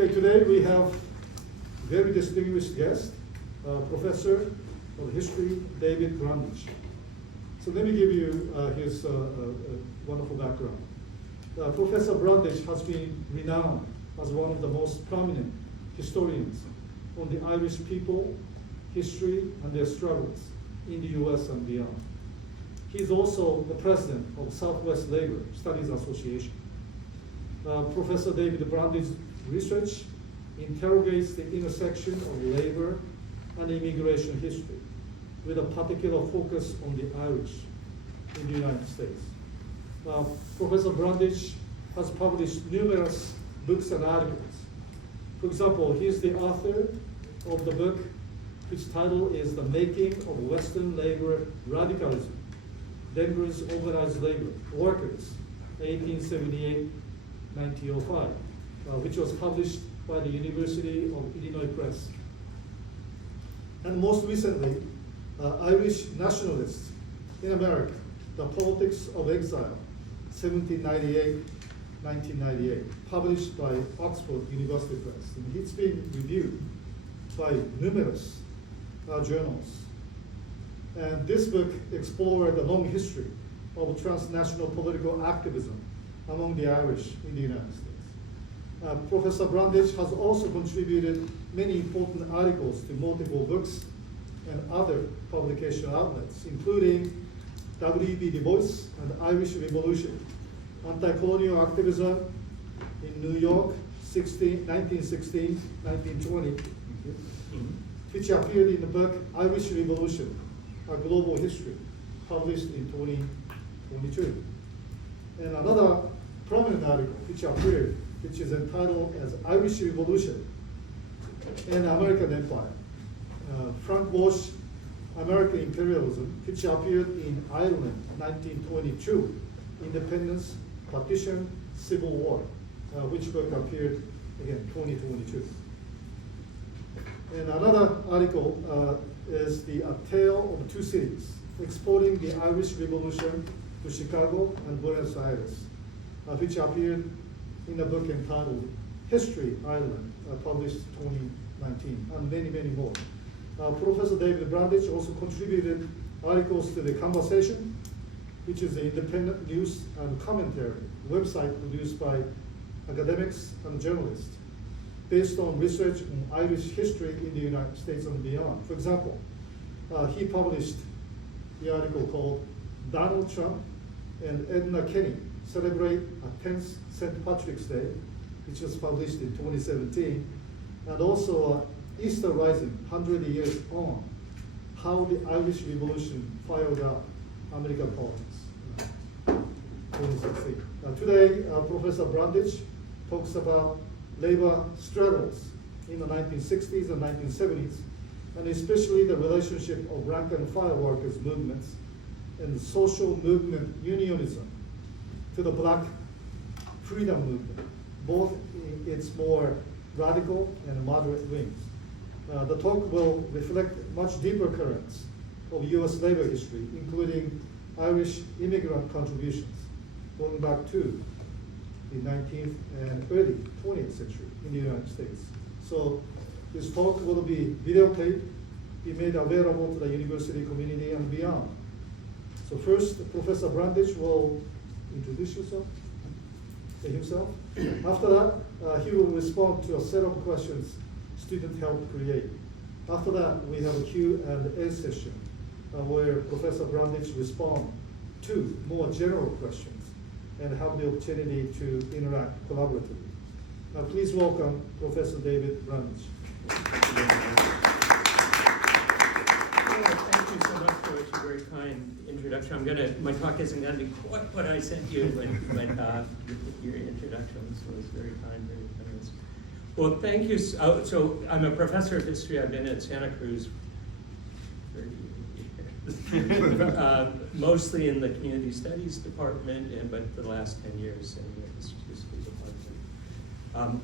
Okay, today we have very distinguished guest, Professor of History, David Brundage. So let me give you his wonderful background. Professor Brundage has been renowned as one of the most prominent historians on the Irish people, history, and their struggles in the US and beyond. He is also the president of Southwest Labor Studies Association. Professor David Brundage's research interrogates the intersection of labor and immigration history, with a particular focus on the Irish in the United States. Professor Brundage has published numerous books and articles. For example, he is the author of the book whose title is The Making of Western Labor Radicalism, Denver's Organized Labor Workers, 1878-1905, which was published by the University of Illinois Press. And most recently, Irish Nationalists in America, The Politics of Exile, 1798-1998, published by Oxford University Press. And it's been reviewed by numerous journals. And this book explored the long history of transnational political activism among the Irish in the United States. Professor Brundage has also contributed many important articles to multiple books and other publication outlets, including W.E.B. Du Bois and Irish Revolution, Anti-Colonial Activism in New York, 1916-1920, which appeared in the book Irish Revolution, A Global History, published in 2022. And another prominent article which appeared, which is entitled as Irish Revolution and American Empire, Frank Walsh, American Imperialism, which appeared in Ireland, 1922, Independence, Partition, Civil War, which book appeared, again, 2022. And another article is the Tale of Two Cities, exporting the Irish Revolution to Chicago and Buenos Aires, which appeared in a book entitled History Ireland, published 2019, and many, many more. Professor David Brundage also contributed articles to The Conversation, which is an independent news and commentary website produced by academics and journalists based on research on Irish history in the United States and beyond. For example, he published the article called Donald Trump and Edna Kenny Celebrate a 10th St. Patrick's Day, which was published in 2017, and also Easter Rising, 100 years on, how the Irish Revolution fired up American politics, 2016. Today, Professor Brundage talks about labor struggles in the 1960s and 1970s, and especially the relationship of rank and file workers' movements and social movement unionism to the Black freedom movement, both in its more radical and moderate wings. The talk will reflect much deeper currents of US labor history, including Irish immigrant contributions going back to the 19th and early 20th century in the United States. So this talk will be videotaped, be made available to the university community and beyond. So first, Professor Brundage will introduce himself. After that, he will respond to a set of questions students helped create. After that, we have a Q&A session where Professor Brundage responds to more general questions and have the opportunity to interact collaboratively. Now, please welcome Professor David Brundage. Thank you so much for a very kind introduction. My talk isn't going to be quite what I sent you, but your introduction was very kind, very generous. Well, thank you. So I'm a professor of history. I've been at Santa Cruz for 30 years, mostly in the community studies department, but for the last 10 years in the history department.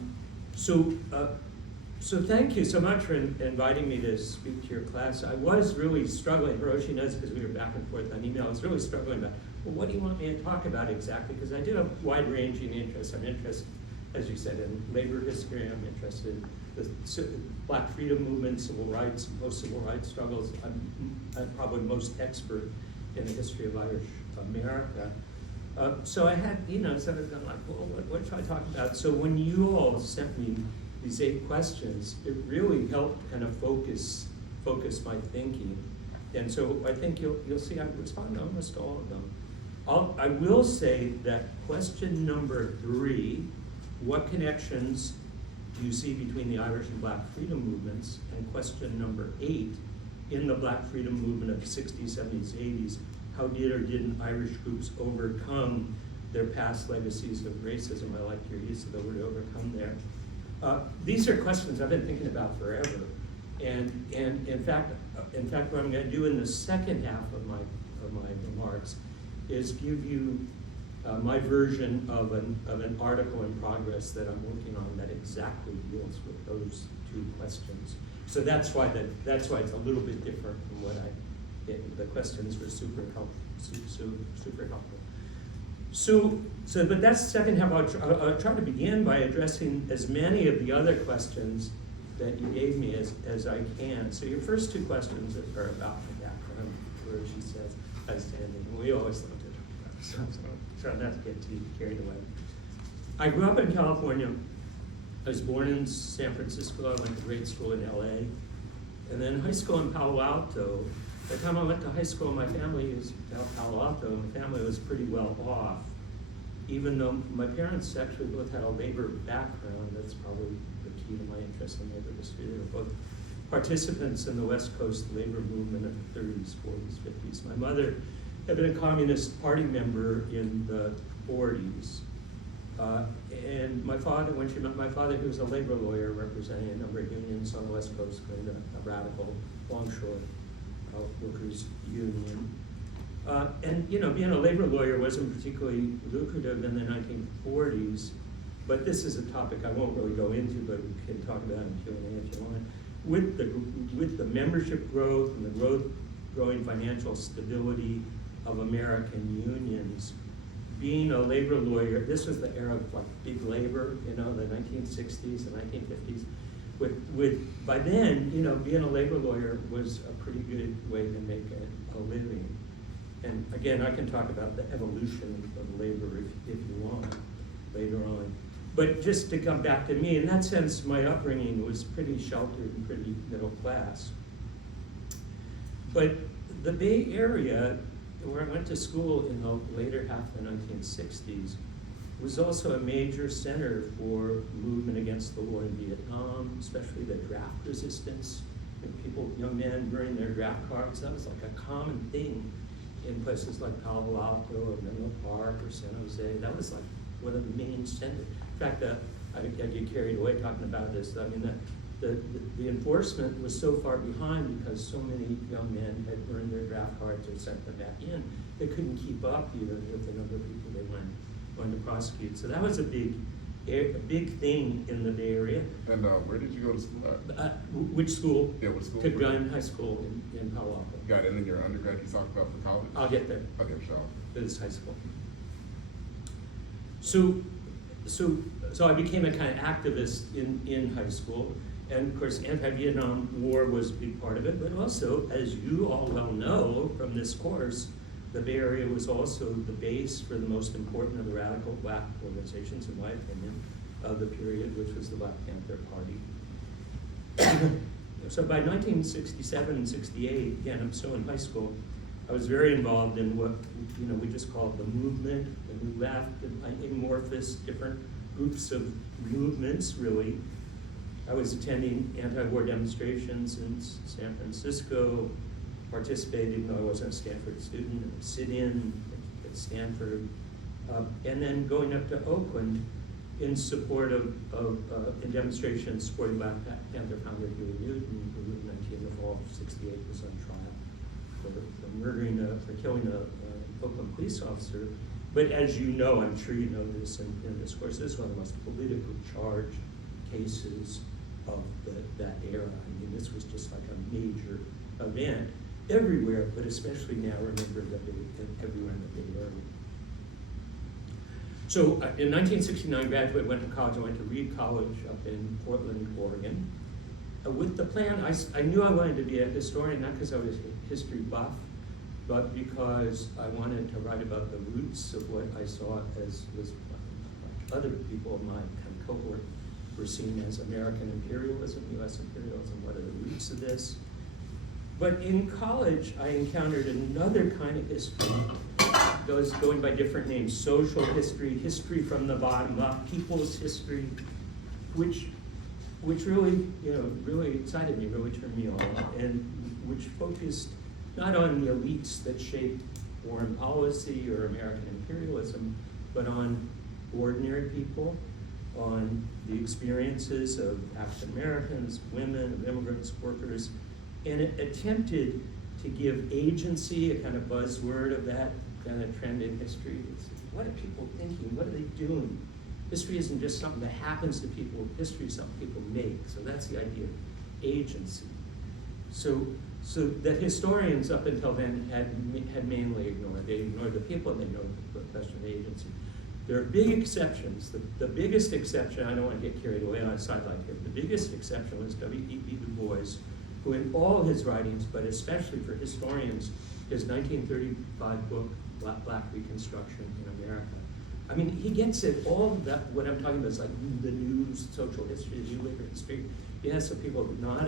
So thank you so much for inviting me to speak to your class. I was really struggling, Hiroshi knows because we were back and forth on email, I was really struggling about, well, what do you want me to talk about exactly? Because I do have wide-ranging interests. I'm interested as you said, in labor history. I'm interested in the Black freedom movement, civil rights, post-civil rights struggles. I'm probably most expert in the history of Irish America. So I had, sort of gone like, well, what should I talk about? So when you all sent me these 8 questions, it really helped kind of focus my thinking. And so I think you'll see I respond to almost all of them. I will say that question number 3, what connections do you see between the Irish and Black freedom movements? And question number 8, in the Black freedom movement of the 60s, 70s, 80s, how did or didn't Irish groups overcome their past legacies of racism? I like your use of the word overcome there. These are questions I've been thinking about forever. And in fact, what I'm going to do in the second half of my remarks is give you my version of an article in progress that I'm working on that exactly deals with those 2 questions. So that's why it's a little bit different from what the questions were super helpful. So, but that's the second half. I'll try to begin by addressing as many of the other questions that you gave me as I can. So your first 2 questions are about my background, where she says, outstanding. We always love to talk about this, so try not to get too carried away. I grew up in California. I was born in San Francisco. I went to grade school in LA. And then high school in Palo Alto. By the time I went to high school, my family was Palo Alto. My family was pretty well off. Even though my parents actually both had a labor background, that's probably the key to my interest in labor history. They were both participants in the West Coast labor movement of the 30s, 40s, 50s. My mother had been a Communist Party member in the 40s. And my father, when she met my father, he was a labor lawyer representing a number of unions on the West Coast, going to a radical longshore workers union. And being a labor lawyer wasn't particularly lucrative in the 1940s, but this is a topic I won't really go into, but we can talk about in Q&A if you want. With the membership growth and the growing financial stability of American unions, being a labor lawyer, this was the era of like big labor, the 1960s and 1950s. By then, being a labor lawyer was a pretty good way to make a living. And again, I can talk about the evolution of labor if you want later on. But just to come back to me, in that sense, my upbringing was pretty sheltered and pretty middle class. But the Bay Area, where I went to school in the later half of the 1960s, was also a major center for movement against the war in Vietnam, especially the draft resistance. People, young men burning their draft cards, that was like a common thing in places like Palo Alto or Menlo Park or San Jose. That was like one of the main centers. In fact, I get carried away talking about this. I mean, the enforcement was so far behind because so many young men had burned their draft cards or sent them back in. They couldn't keep up even with the number of people they wanted to prosecute. So that was a big thing in the Bay Area. And where did you go to school at? Which school? Yeah, what school? Gun High School in Palo Alto. Got it. And then your undergrad, you talked about for college? I'll get there. Okay, sure. It is high school. So I became a kind of activist in high school. And of course, anti-Vietnam War was a big part of it, but also, as you all well know from this course, the Bay Area was also the base for the most important of the radical Black organizations, in my opinion, of the period, which was the Black Panther Party. So by 1967 and 68, again, I'm still in high school, I was very involved in what we just called the movement, the New Left, amorphous, different groups of movements, really. I was attending anti-war demonstrations in San Francisco, participated, even though I wasn't a Stanford student, and sit-in at Stanford, and then going up to Oakland in support of in demonstrations supporting Black Panther founder Huey Newton, who in the fall of '68 was on trial for killing a Oakland police officer. But as you know, I'm sure you know this in this course, this is one of the most politically charged cases of that era. I mean, this was just like a major event everywhere, but especially now, remember that everywhere in the Bay Area. So in 1969, graduated, went to college. I went to Reed College up in Portland, Oregon. With the plan, I knew I wanted to be a historian, not because I was a history buff, but because I wanted to write about the roots of what I saw as was other people of my kind of cohort were seen as American imperialism, US imperialism, what are the roots of this? But in college, I encountered another kind of history, those going by different names: social history, history from the bottom up, people's history, which really, really excited me, really turned me on, and which focused not on the elites that shaped foreign policy or American imperialism, but on ordinary people, on the experiences of African Americans, women, of immigrants, workers, and it attempted to give agency, a kind of buzzword of that kind of trend in history. It's, what are people thinking? What are they doing? History isn't just something that happens to people. History is something people make. So that's the idea of agency. So that historians up until then had mainly ignored. They ignored the people and they ignored the question of agency. There are big exceptions. The biggest exception, I don't want to get carried away on a sideline here, the biggest exception was W.E.B. Du Bois, who in all his writings, but especially for historians, his 1935 book, Black Reconstruction in America. I mean, he gets it, all of that, what I'm talking about is like the new social history, the new labor history. Yes, so people are not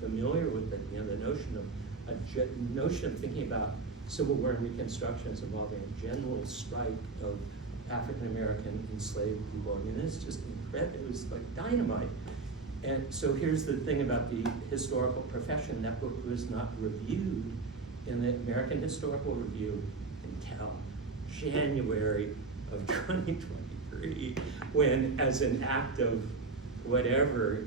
familiar with it, the notion of thinking about Civil War and Reconstruction as involving a general strike of African American enslaved people. I mean, it's just incredible. It was like dynamite. And so here's the thing about the historical profession. That book was not reviewed in the American Historical Review until January of 2023, when, as an act of whatever,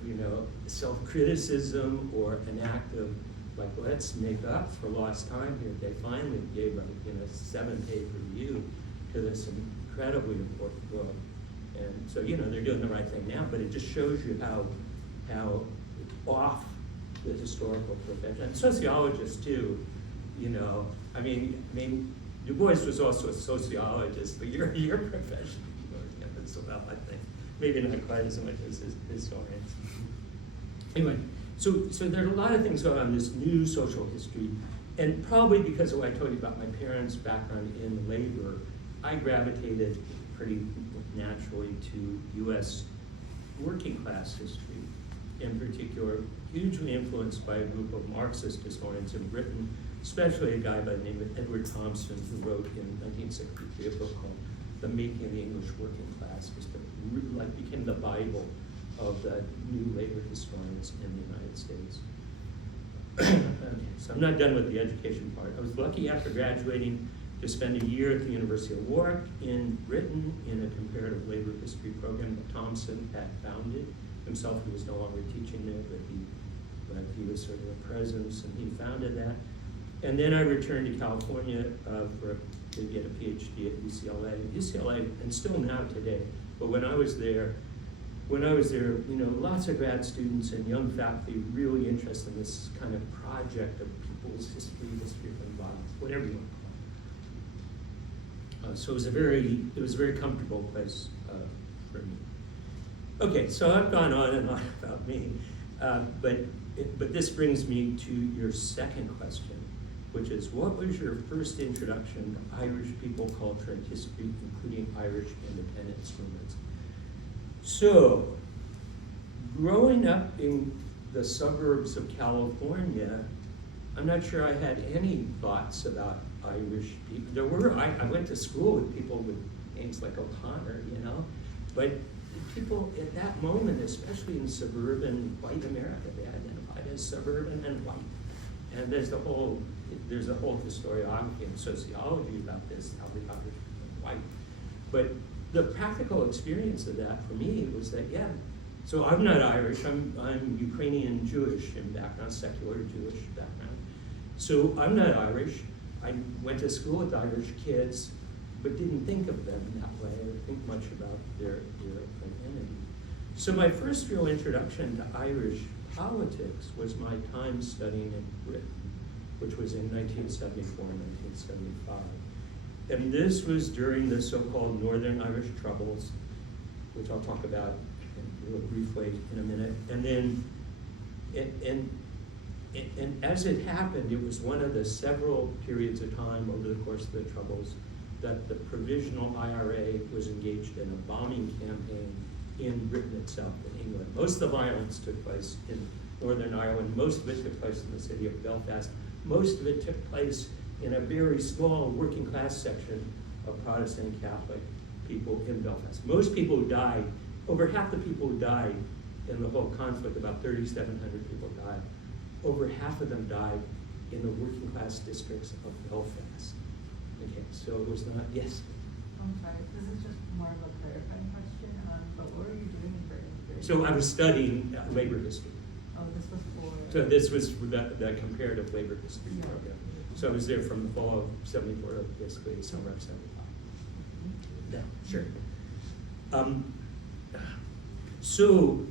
self-criticism or an act of like, let's make up for lost time here, they finally gave a 7-page review to this incredibly important book. And so, they're doing the right thing now, but it just shows you how off the historical profession, and sociologists too, I mean, Du Bois was also a sociologist, but your profession knows so well, I think. Maybe not quite as much as historians. Anyway, so there are a lot of things going on in this new social history, and probably because of what I told you about my parents' background in labor, I gravitated pretty naturally to US working class history, in particular, hugely influenced by a group of Marxist historians in Britain, especially a guy by the name of Edward Thompson, who wrote in 1963 a book called The Making of the English Working Class, became the Bible of the new labor historians in the United States. Okay, so I'm not done with the education part. I was lucky after graduating to spend a year at the University of Warwick in Britain in a comparative labor history program that Thompson had founded. Himself, he was no longer teaching there, but he was sort of a presence, and he founded that. And then I returned to California to get a PhD at UCLA, and still now today. But when I was there, lots of grad students and young faculty really interested in this kind of project of people's history from the bottom, whatever you want to call it. So it was a very comfortable place for me. Okay, so I've gone on and on about me, but this brings me to your second question, which is, what was your first introduction to Irish people, culture, and history, including Irish independence movements? So, growing up in the suburbs of California, I'm not sure I had any thoughts about Irish people. I went to school with people with names like O'Connor, but people at that moment, especially in suburban white America, they identified as suburban and white. And there's a whole historiography and sociology about this, how the Irish became white. But the practical experience of that for me was that, so I'm not Irish, I'm Ukrainian Jewish in background, secular Jewish background. So I'm not Irish. I went to school with Irish kids, but didn't think of them that way or think much about their identity. So my first real introduction to Irish politics was my time studying in Britain, which was in 1974 and 1975. And this was during the so-called Northern Irish Troubles, which I'll talk about real briefly in a minute. And then, and as it happened, it was one of the several periods of time over the course of the Troubles that the provisional IRA was engaged in a bombing campaign in Britain itself, in England. Most of the violence took place in Northern Ireland. Most of it took place in the city of Belfast. Most of it took place in a very small working class section of Protestant and Catholic people in Belfast. Most people who died, over half the people who died in the whole conflict, about 3,700 people died. Over half of them died in the working class districts of Belfast. Okay, so it was not, yes? I'm sorry, this is just more of a clarifying question, but what were you doing in Britain? So I was studying labor history. Oh, this was for... So this was for the comparative labor history Yeah. program. So I was there from the fall of 74 to basically the summer of 75. Yeah, sure. So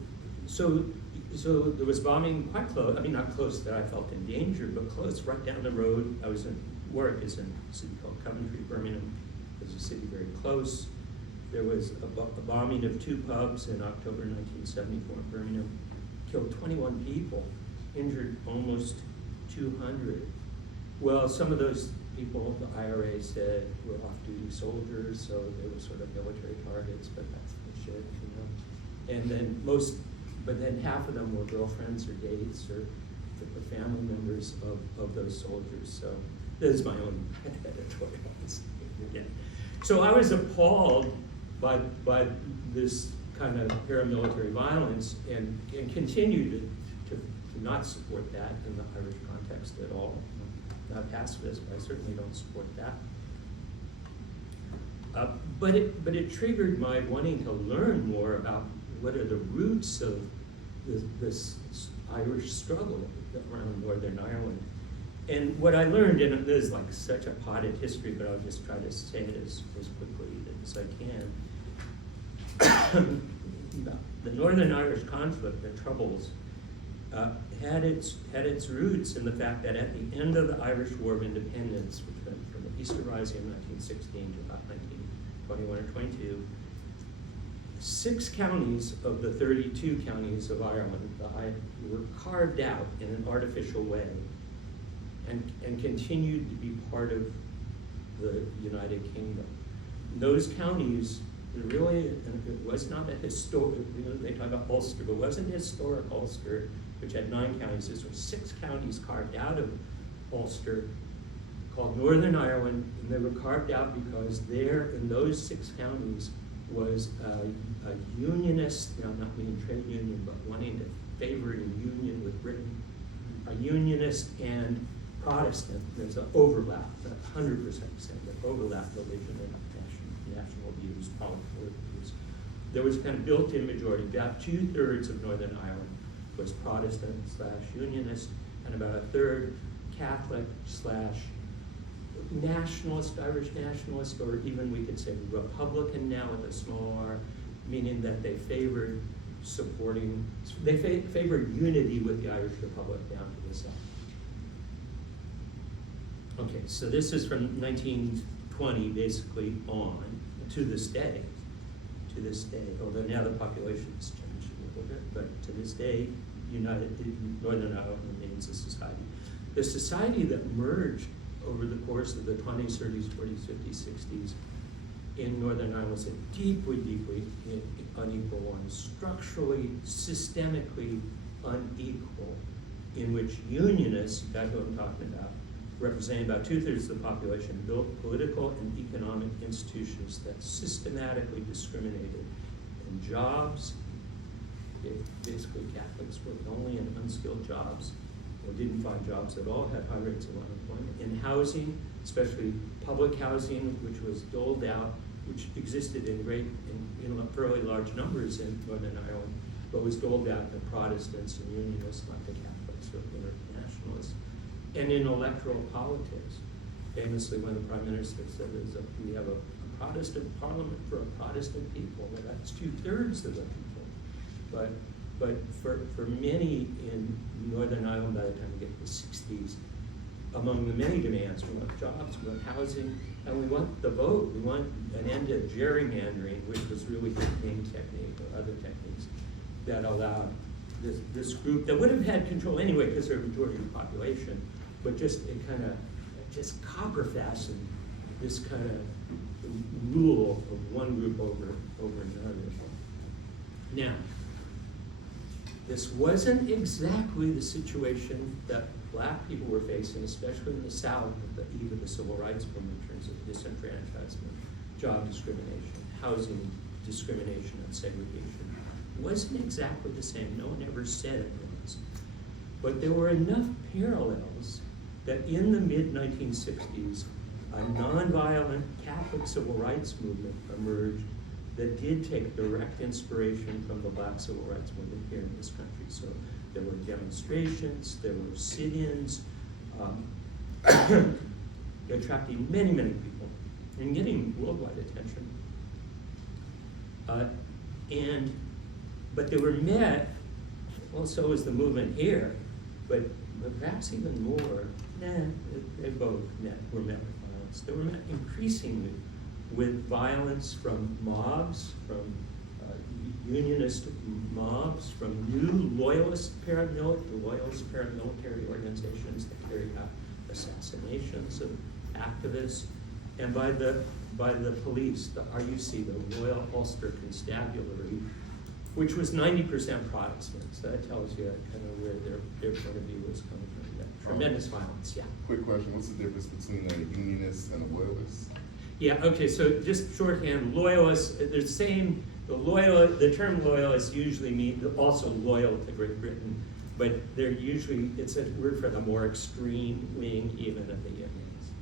there was bombing quite close, I mean not close that I felt in danger, but close, right down the road. I was in Warwick, is in a city called Coventry. Birmingham is a city very close. There was a bombing of 2 pubs in October 1974 in Birmingham, killed 21 people, injured almost 200. Well, some of those people, the IRA said, were off-duty soldiers, so they were sort of military targets, but that's bullshit, you know. And then but then half of them were girlfriends or dates or family members of those soldiers. So this is my own editorial. So I was appalled by this kind of paramilitary violence and continued to not support that in the Irish context at all. I'm not pacifist, but I certainly don't support that. But it triggered my wanting to learn more about what are the roots of this Irish struggle around Northern Ireland. And what I learned, and this is like such a potted history, but I'll just try to say it as quickly as I can. The Northern Irish conflict, the Troubles, had its roots in the fact that at the end of the Irish War of Independence, which went from the Easter Rising of 1916 to about 1921 or 22, 6 counties of the 32 counties of Ireland were carved out in an artificial way and continued to be part of the United Kingdom. Those counties, really, and it was not a historic, they talk about Ulster, but it wasn't historic Ulster, which had 9 counties. This was 6 counties carved out of Ulster called Northern Ireland, and they were carved out because there in those 6 counties was a unionist, not meaning trade union, but wanting to favor a union with Britain, a unionist and Protestant. There's an overlap, 100% that overlap religion and national views, political views. There was kind of built-in majority. About 2/3 of Northern Ireland was Protestant / unionist, and about 1/3 Catholic / nationalist, Irish nationalist, or even we could say Republican now with a small r, meaning that they favored favored unity with the Irish Republic down to the south. Okay, so this is from 1920 basically on to this day, although now the population has changed a little bit, but to this day, Northern Ireland remains a society. The society that merged over the course of the 20s, 30s, 40s, 50s, 60s in Northern Ireland was a deeply, deeply unequal one, structurally, systemically unequal, in which unionists, that's what I'm talking about, representing about 2/3 of the population, built political and economic institutions that systematically discriminated in jobs. Basically, Catholics worked only in unskilled jobs or didn't find jobs at all, had high rates of unemployment. In housing, especially public housing, which was doled out, which existed in fairly large numbers in Northern Ireland, but was doled out to Protestants and unionists, not to Catholics or nationalists. And in electoral politics, famously when the Prime Minister said we have a Protestant parliament for a Protestant people, well, that's 2/3 of the people. But for many in Northern Ireland, by the time we get to the 60s, among the many demands, we want jobs, we want housing, And we want the vote, we want an end to gerrymandering, which was really the game technique or other techniques that allowed this group that would have had control anyway because they're a majority of the population, but just it kind of just copper fastened this kind of rule of one group over another. Now, this wasn't exactly the situation that black people were facing, especially in the South at the eve of the Civil Rights Movement in terms of disenfranchisement, job discrimination, housing discrimination, and segregation. It wasn't exactly the same. No one ever said it was. But there were enough parallels that in the mid-1960s, a nonviolent Catholic civil rights movement emerged that did take direct inspiration from the black civil rights movement here in this country. So there were demonstrations, there were sit-ins, attracting many, many people and getting worldwide attention. But they were met, well, so was the movement here, but perhaps even more, they both were met with violence. They were met increasingly with violence from mobs, from unionist mobs, from new loyalist paramilitary organizations that carried out assassinations of activists, and by the police, the RUC, the Royal Ulster Constabulary, which was 90% Protestant. So that tells you kind of where their point of view was coming from. Tremendous violence, yeah. Quick question, what's the difference between a unionist and a loyalist? Yeah, okay, so just shorthand, loyalists, the same, the term loyalist usually means also loyal to Great Britain, but they're usually, it's a word for the more extreme wing even of the unions.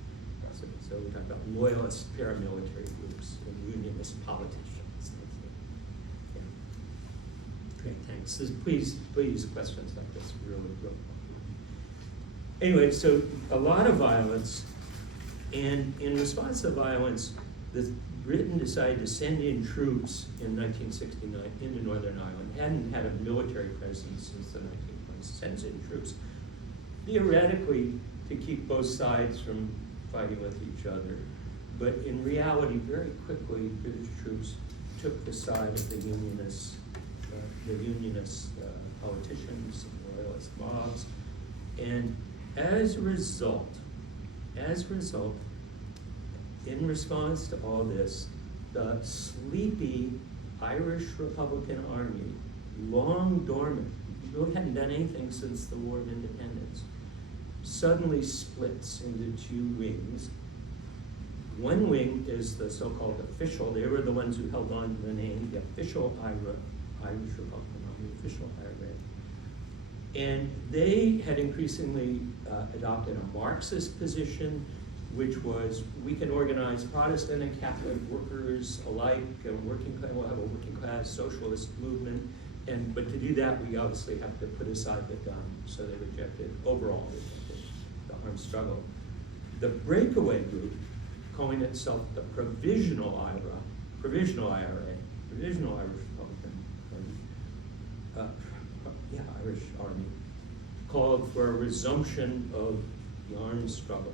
So we talk about loyalist paramilitary groups and unionist politicians. Yeah. Great, thanks. Please, questions like this, really. Anyway, so a lot of violence, and in response to violence, Britain decided to send in troops in 1969 into Northern Ireland. Hadn't had a military presence since the 1920s, sends in troops, theoretically to keep both sides from fighting with each other. But in reality, very quickly, British troops took the side of the unionist politicians and loyalist mobs. And as a result, in response to all this, the sleepy Irish Republican Army, long dormant, really hadn't done anything since the War of Independence, suddenly splits into two wings. One wing is the so-called official, they were the ones who held on to the name, the official Irish Republican Army, official IRA. And they had increasingly adopted a Marxist position, which was we can organize Protestant and Catholic workers alike, we'll have a working class socialist movement, but to do that we obviously have to put aside the gun, so they rejected the armed struggle. The breakaway group, calling itself the Provisional IRA, Provisional Irish Republican Irish Army, called for a resumption of the armed struggle.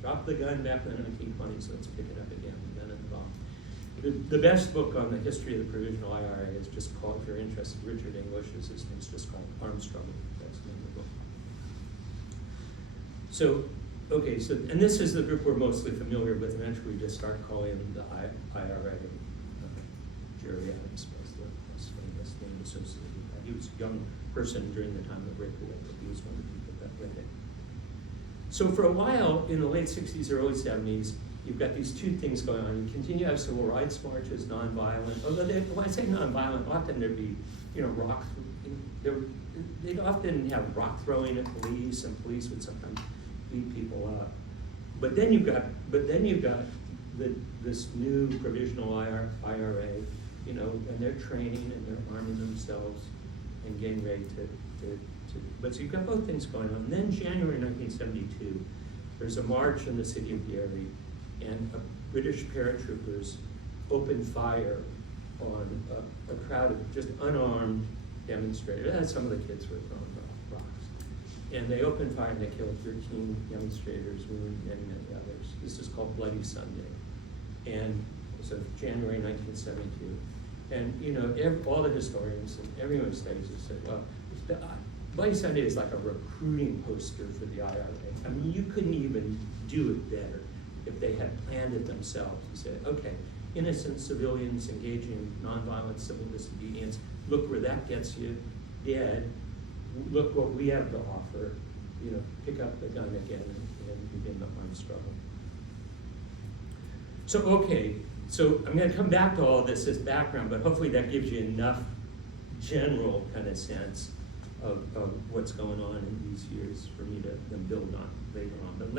Drop the gun back in the 1920s, let's pick it up again, the gun and the bomb. The best book on the history of the Provisional IRA is just called, if you're interested, Richard English's, his name's just called Armed Struggle. That's the name of the book. So, okay, and this is the group we're mostly familiar with. Eventually we just start calling them the IRA. Jerry Adams was the most famous name associated with that. He was a young person during the time of the breakaway, but he was one of the people that led it. So for a while, in the late 60s, early 70s, you've got these two things going on. You continue to have civil rights marches, nonviolent. Although when I say nonviolent, often there'd be, they'd often have rock throwing at police, and police would sometimes beat people up. But then you've got this new provisional IRA, and they're training and they're arming themselves and getting ready but so you've got both things going on. And then January 1972, there's a march in the city of Derry, and British paratroopers opened fire on a crowd of just unarmed demonstrators. Some of the kids were throwing rocks. And they opened fire and they killed 13 demonstrators, wounded many, many others. This is called Bloody Sunday. And so January 1972. And you know, all the historians and everyone who studies it said, well, Bloody Sunday is like a recruiting poster for the IRA. I mean, you couldn't even do it better if they had planned it themselves and said, okay, innocent civilians engaging in nonviolent civil disobedience, look where that gets you dead. Look what we have to offer. You know, pick up the gun again and begin the armed struggle. So, okay, so I'm going to come back to all this as background, but hopefully that gives you enough general kind of sense of what's going on in these years for me to then build on later on. But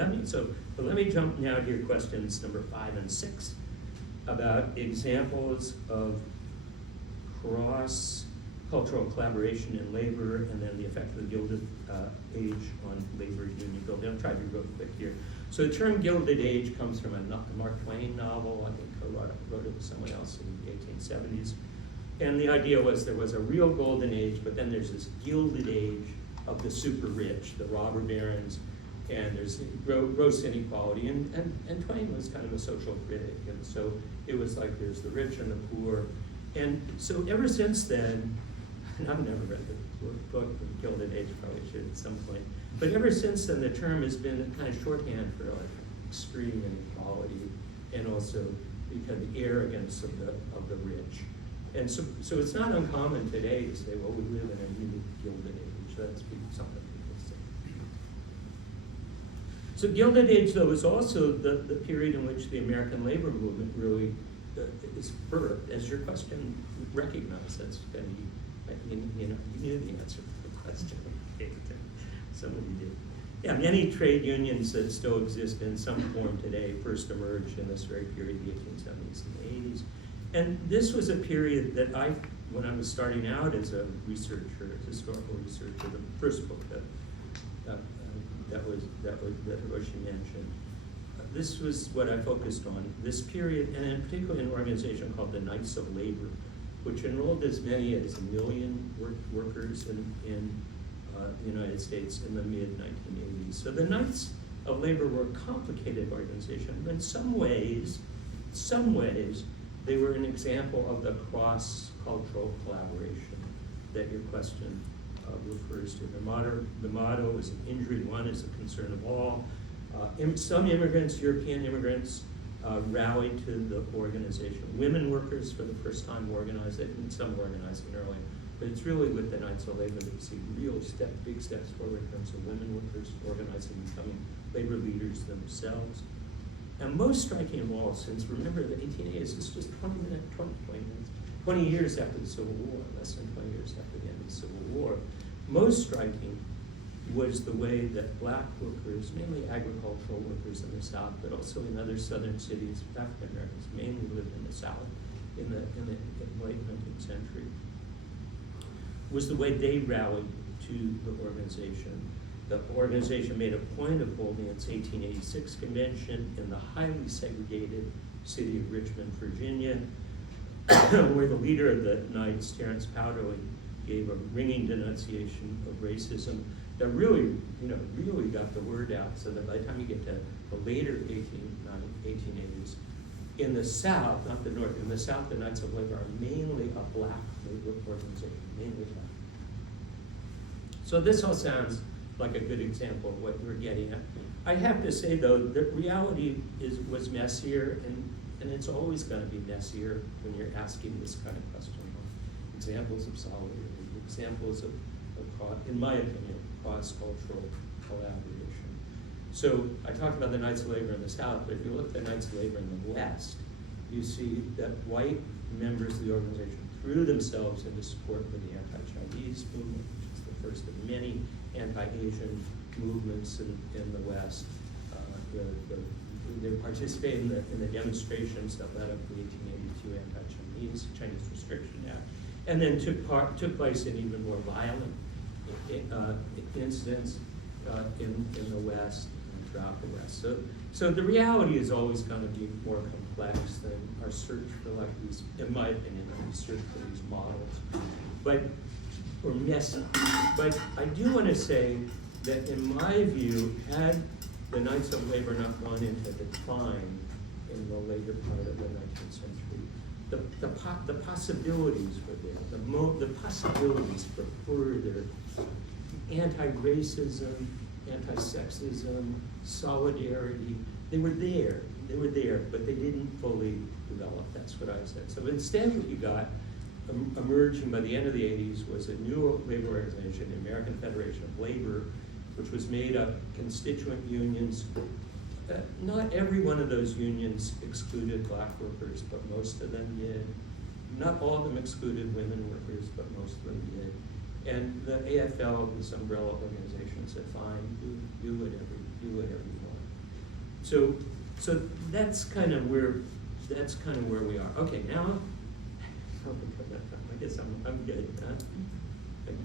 let me jump now to your questions number 5 and 6 about examples of cross-cultural collaboration in labor and then the effect of the Gilded Age on labor union building. I'll try to be real quick here. So the term Gilded Age comes from a Mark Twain novel. I think wrote it with someone else in the 1870s. And the idea was there was a real golden age, but then there's this gilded age of the super rich, the robber barons, and there's gross inequality. And Twain was kind of a social critic, and so it was like there's the rich and the poor. And so ever since then, and I've never read the book, Gilded Age, probably should at some point, but ever since then the term has been kind of shorthand for like extreme inequality and also because the arrogance of the rich. And so it's not uncommon today to say, well, we live in a unique Gilded Age. That's something people say. So Gilded Age, though, is also the period in which the American labor movement really is birthed, as your question recognized. That's going to be, you knew the answer to the question. Some of you did. Yeah, many trade unions that still exist in some form today first emerged in this very period, the 1870s and the 80s. And this was a period that when I was starting out as a researcher, historical researcher, the first book that Roshi mentioned, this was what I focused on, this period, and in particular an organization called the Knights of Labor, which enrolled as many as 1 million workers in the United States in the mid-1980s. So the Knights of Labor were a complicated organization, but in some ways, they were an example of the cross-cultural collaboration that your question refers to. The motto is injury one is the concern of all. Some immigrants, European immigrants, rallied to the organization. Women workers for the first time organized it, and some organizing early. But it's really with the Knights of Labor that we see big steps forward in terms of women workers organizing, becoming labor leaders themselves. And most striking of all, since remember the 1880s, it's just 20 years after the Civil War, less than 20 years after the end of the Civil War, most striking was the way that black workers, mainly agricultural workers in the South, but also in other southern cities, African Americans mainly lived in the South in the late 19th century, was the way they rallied to the organization. The organization made a point of holding its 1886 convention in the highly segregated city of Richmond, Virginia, where the leader of the Knights, Terence Powderly, gave a ringing denunciation of racism that really got the word out, so that by the time you get to the later 1880s, in the South, not the North, in the South, the Knights of Labor are mainly a black labor organization, mainly black. So this all sounds like a good example of what we're getting at. I have to say, though, that reality was messier, and it's always going to be messier when you're asking this kind of question. Examples of solidarity, examples of in my opinion, cross-cultural collaboration. So I talked about the Knights of Labor in the South, but if you look at the Knights of Labor in the West, you see that white members of the organization threw themselves into support for the anti-Chinese movement, which is the first of many anti-Asian movements in the West. They participated in the demonstrations that led up to the 1882 Chinese Restriction Act, and then took place in even more violent incidents in the West and throughout the West. So the reality is always going to be more complex than our search for these, in my opinion, our search for these models, or messy. But I do want to say that in my view, had the Knights of Labor not gone into decline in the later part of the 19th century, the possibilities were there. The possibilities for further anti-racism, anti-sexism, solidarity, they were there, but they didn't fully develop. That's what I said. So instead what you got emerging by the end of the 80s was a new labor organization, the American Federation of Labor, which was made up of constituent unions. Not every one of those unions excluded black workers, but most of them did. Not all of them excluded women workers, but most of them did. And the AFL, this umbrella organization, said, fine, do whatever you want. So that's kind of where we are. Okay, now, I guess I'm good, huh? Okay.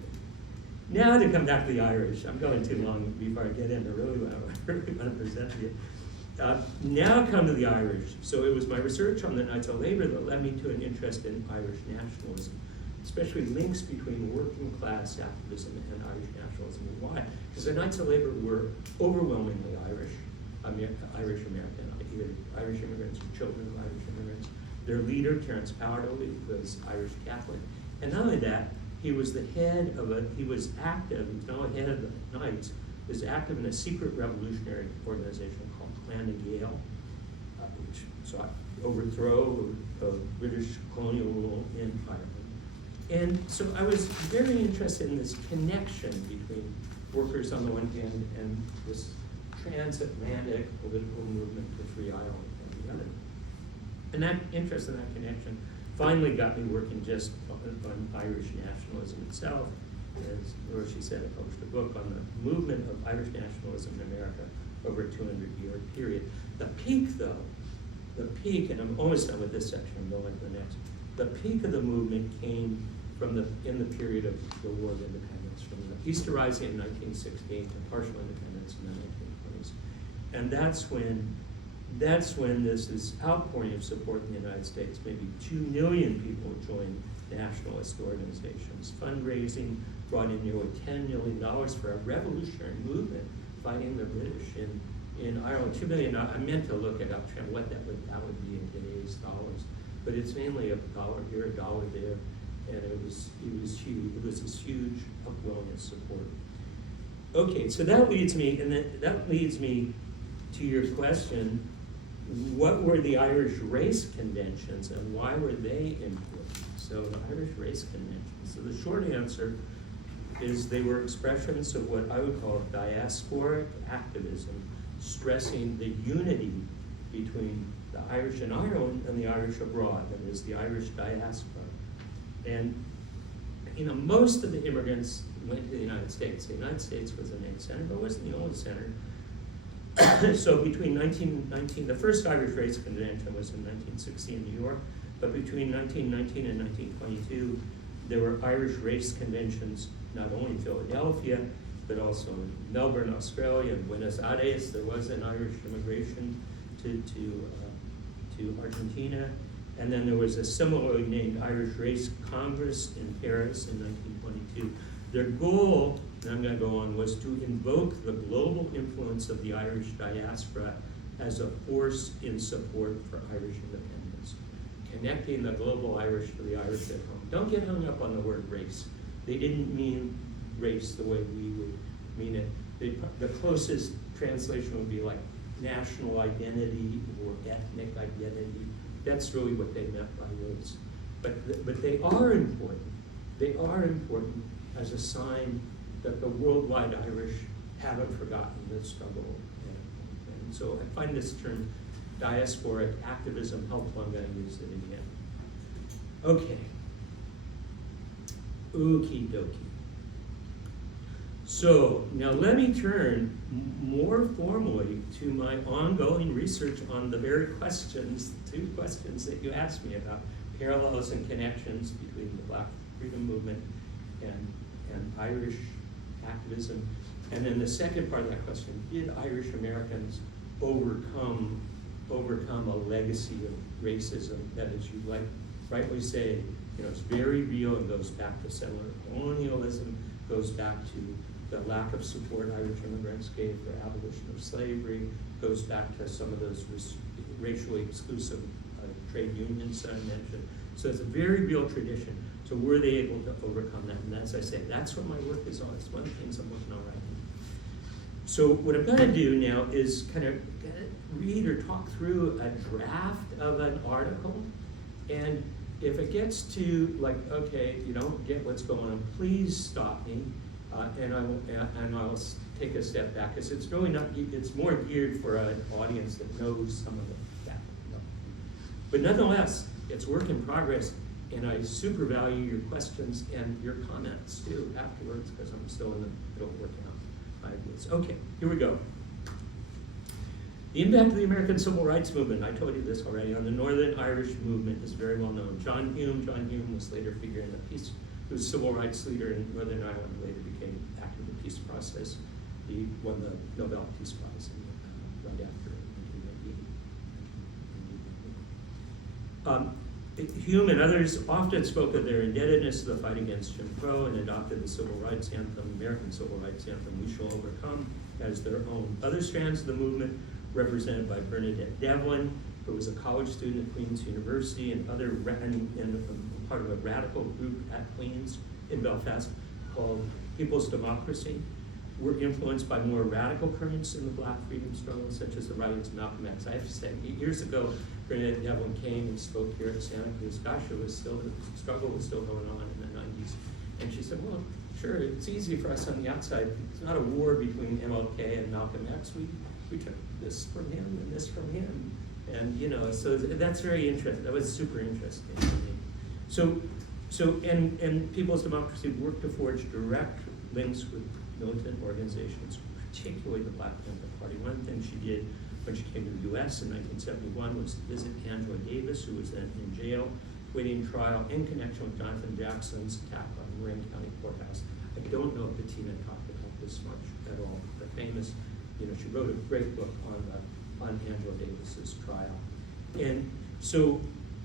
Now to come back to the Irish. I'm going too long before I get into really what I really want to present to you. Now come to the Irish. So it was my research on the Knights of Labor that led me to an interest in Irish nationalism, especially links between working class activism and Irish nationalism. Why? Because the Knights of Labor were overwhelmingly Irish American, either Irish immigrants or children of Irish immigrants. Their leader, Terence Powderly, was Irish Catholic. And not only that, he was the head of he was active, he was not only head of the Knights, he was active in a secret revolutionary organization called Clan na Gael, which sought overthrow of British colonial rule in Ireland. And so I was very interested in this connection between workers on the one hand and this transatlantic political movement for Free Ireland on the other. And that interest in that connection finally got me working just on Irish nationalism itself. As Roshi said, I published a book on the movement of Irish nationalism in America over a 200-year period. The peak, though, and I'm almost done with this section, I'm going to the next. The peak of the movement came from in the period of the War of Independence, from the Easter Rising in 1916 to partial independence in the 1920s. And that's when this outpouring of support in the United States, maybe 2 million people joined nationalist organizations. Fundraising brought in nearly $10 million for a revolutionary movement fighting the British in Ireland. 2 million, I meant to look it up, what that would be in today's dollars. But it's mainly $1 here, $1 there, and it was huge. It was this huge upwelling of support. Okay, so that leads me to your question. What were the Irish race conventions and why were they important? So the Irish race conventions. So the short answer is they were expressions of what I would call diasporic activism, stressing the unity between the Irish in Ireland and the Irish abroad, that is the Irish diaspora. And most of the immigrants went to the United States. The United States was the main center, but it wasn't the only center. So between 1919, the first Irish race convention was in 1960 in New York, but between 1919 and 1922, there were Irish race conventions, not only in Philadelphia, but also in Melbourne, Australia, and Buenos Aires. There was an Irish immigration to Argentina. And then there was a similarly named Irish Race Congress in Paris in 1922. Their goal, and I'm going to go on, was to invoke the global influence of the Irish diaspora as a force in support for Irish independence, connecting the global Irish to the Irish at home. Don't get hung up on the word race. They didn't mean race the way we would mean it. The closest translation would be like national identity or ethnic identity. That's really what they meant by race. But they are important. They are important as a sign that the worldwide Irish haven't forgotten the struggle. And so I find this term diasporic activism helpful. I'm going to use it again. Okay. Okie dokie. So now let me turn more formally to my ongoing research on the very two questions that you asked me about, parallels and connections between the Black Freedom Movement and Irish activism. And then the second part of that question, did Irish Americans overcome a legacy of racism that, as you rightly say, it's very real and goes back to settler colonialism, goes back to the lack of support Irish immigrants gave for abolition of slavery, goes back to some of those racially exclusive trade unions that I mentioned. So it's a very real tradition. So were they able to overcome that? And as I say, that's what my work is on. It's one of the things I'm working on right now. So what I'm gonna do now is kind of read or talk through a draft of an article. And if it gets to like, okay, you don't get what's going on, please stop me. And I will take a step back, because it's really not, it's more geared for an audience that knows some of that. But nonetheless, it's work in progress, and I super value your questions and your comments too afterwards, because I'm still in the middle of working out ideas. Okay, here we go. The impact of the American Civil Rights Movement, I told you this already, on the Northern Irish movement is very well known. John Hume was later figured in the peace, who was civil rights leader in Northern Ireland, later became active in the peace process. He won the Nobel Peace Prize right after 1990. Hume and others often spoke of their indebtedness to the fight against Jim Crow and adopted the civil rights anthem, American civil rights anthem, "We Shall Overcome," as their own. Other strands of the movement, represented by Bernadette Devlin, who was a college student at Queen's University, and part of a radical group at Queen's in Belfast called People's Democracy, were influenced by more radical currents in the Black freedom struggle, such as the writings of Malcolm X. I have to say, years ago, Bernadette Devlin came and spoke here at Santa Cruz. Gosh, the struggle was still going on in the 90s. And she said, well, sure, it's easy for us on the outside. It's not a war between MLK and Malcolm X. We took this from him and this from him. And, you know, so that's very interesting. That was super interesting to me. And People's Democracy worked to forge direct links with militant organizations, particularly the Black Panther Party. One thing she did when she came to the U.S. in 1971 was to visit Angela Davis, who was then in jail, waiting trial in connection with Jonathan Jackson's attack on Marin County Courthouse. I don't know if Bettina talked about this much at all. The famous, you know, she wrote a great book on Angela Davis's trial. And so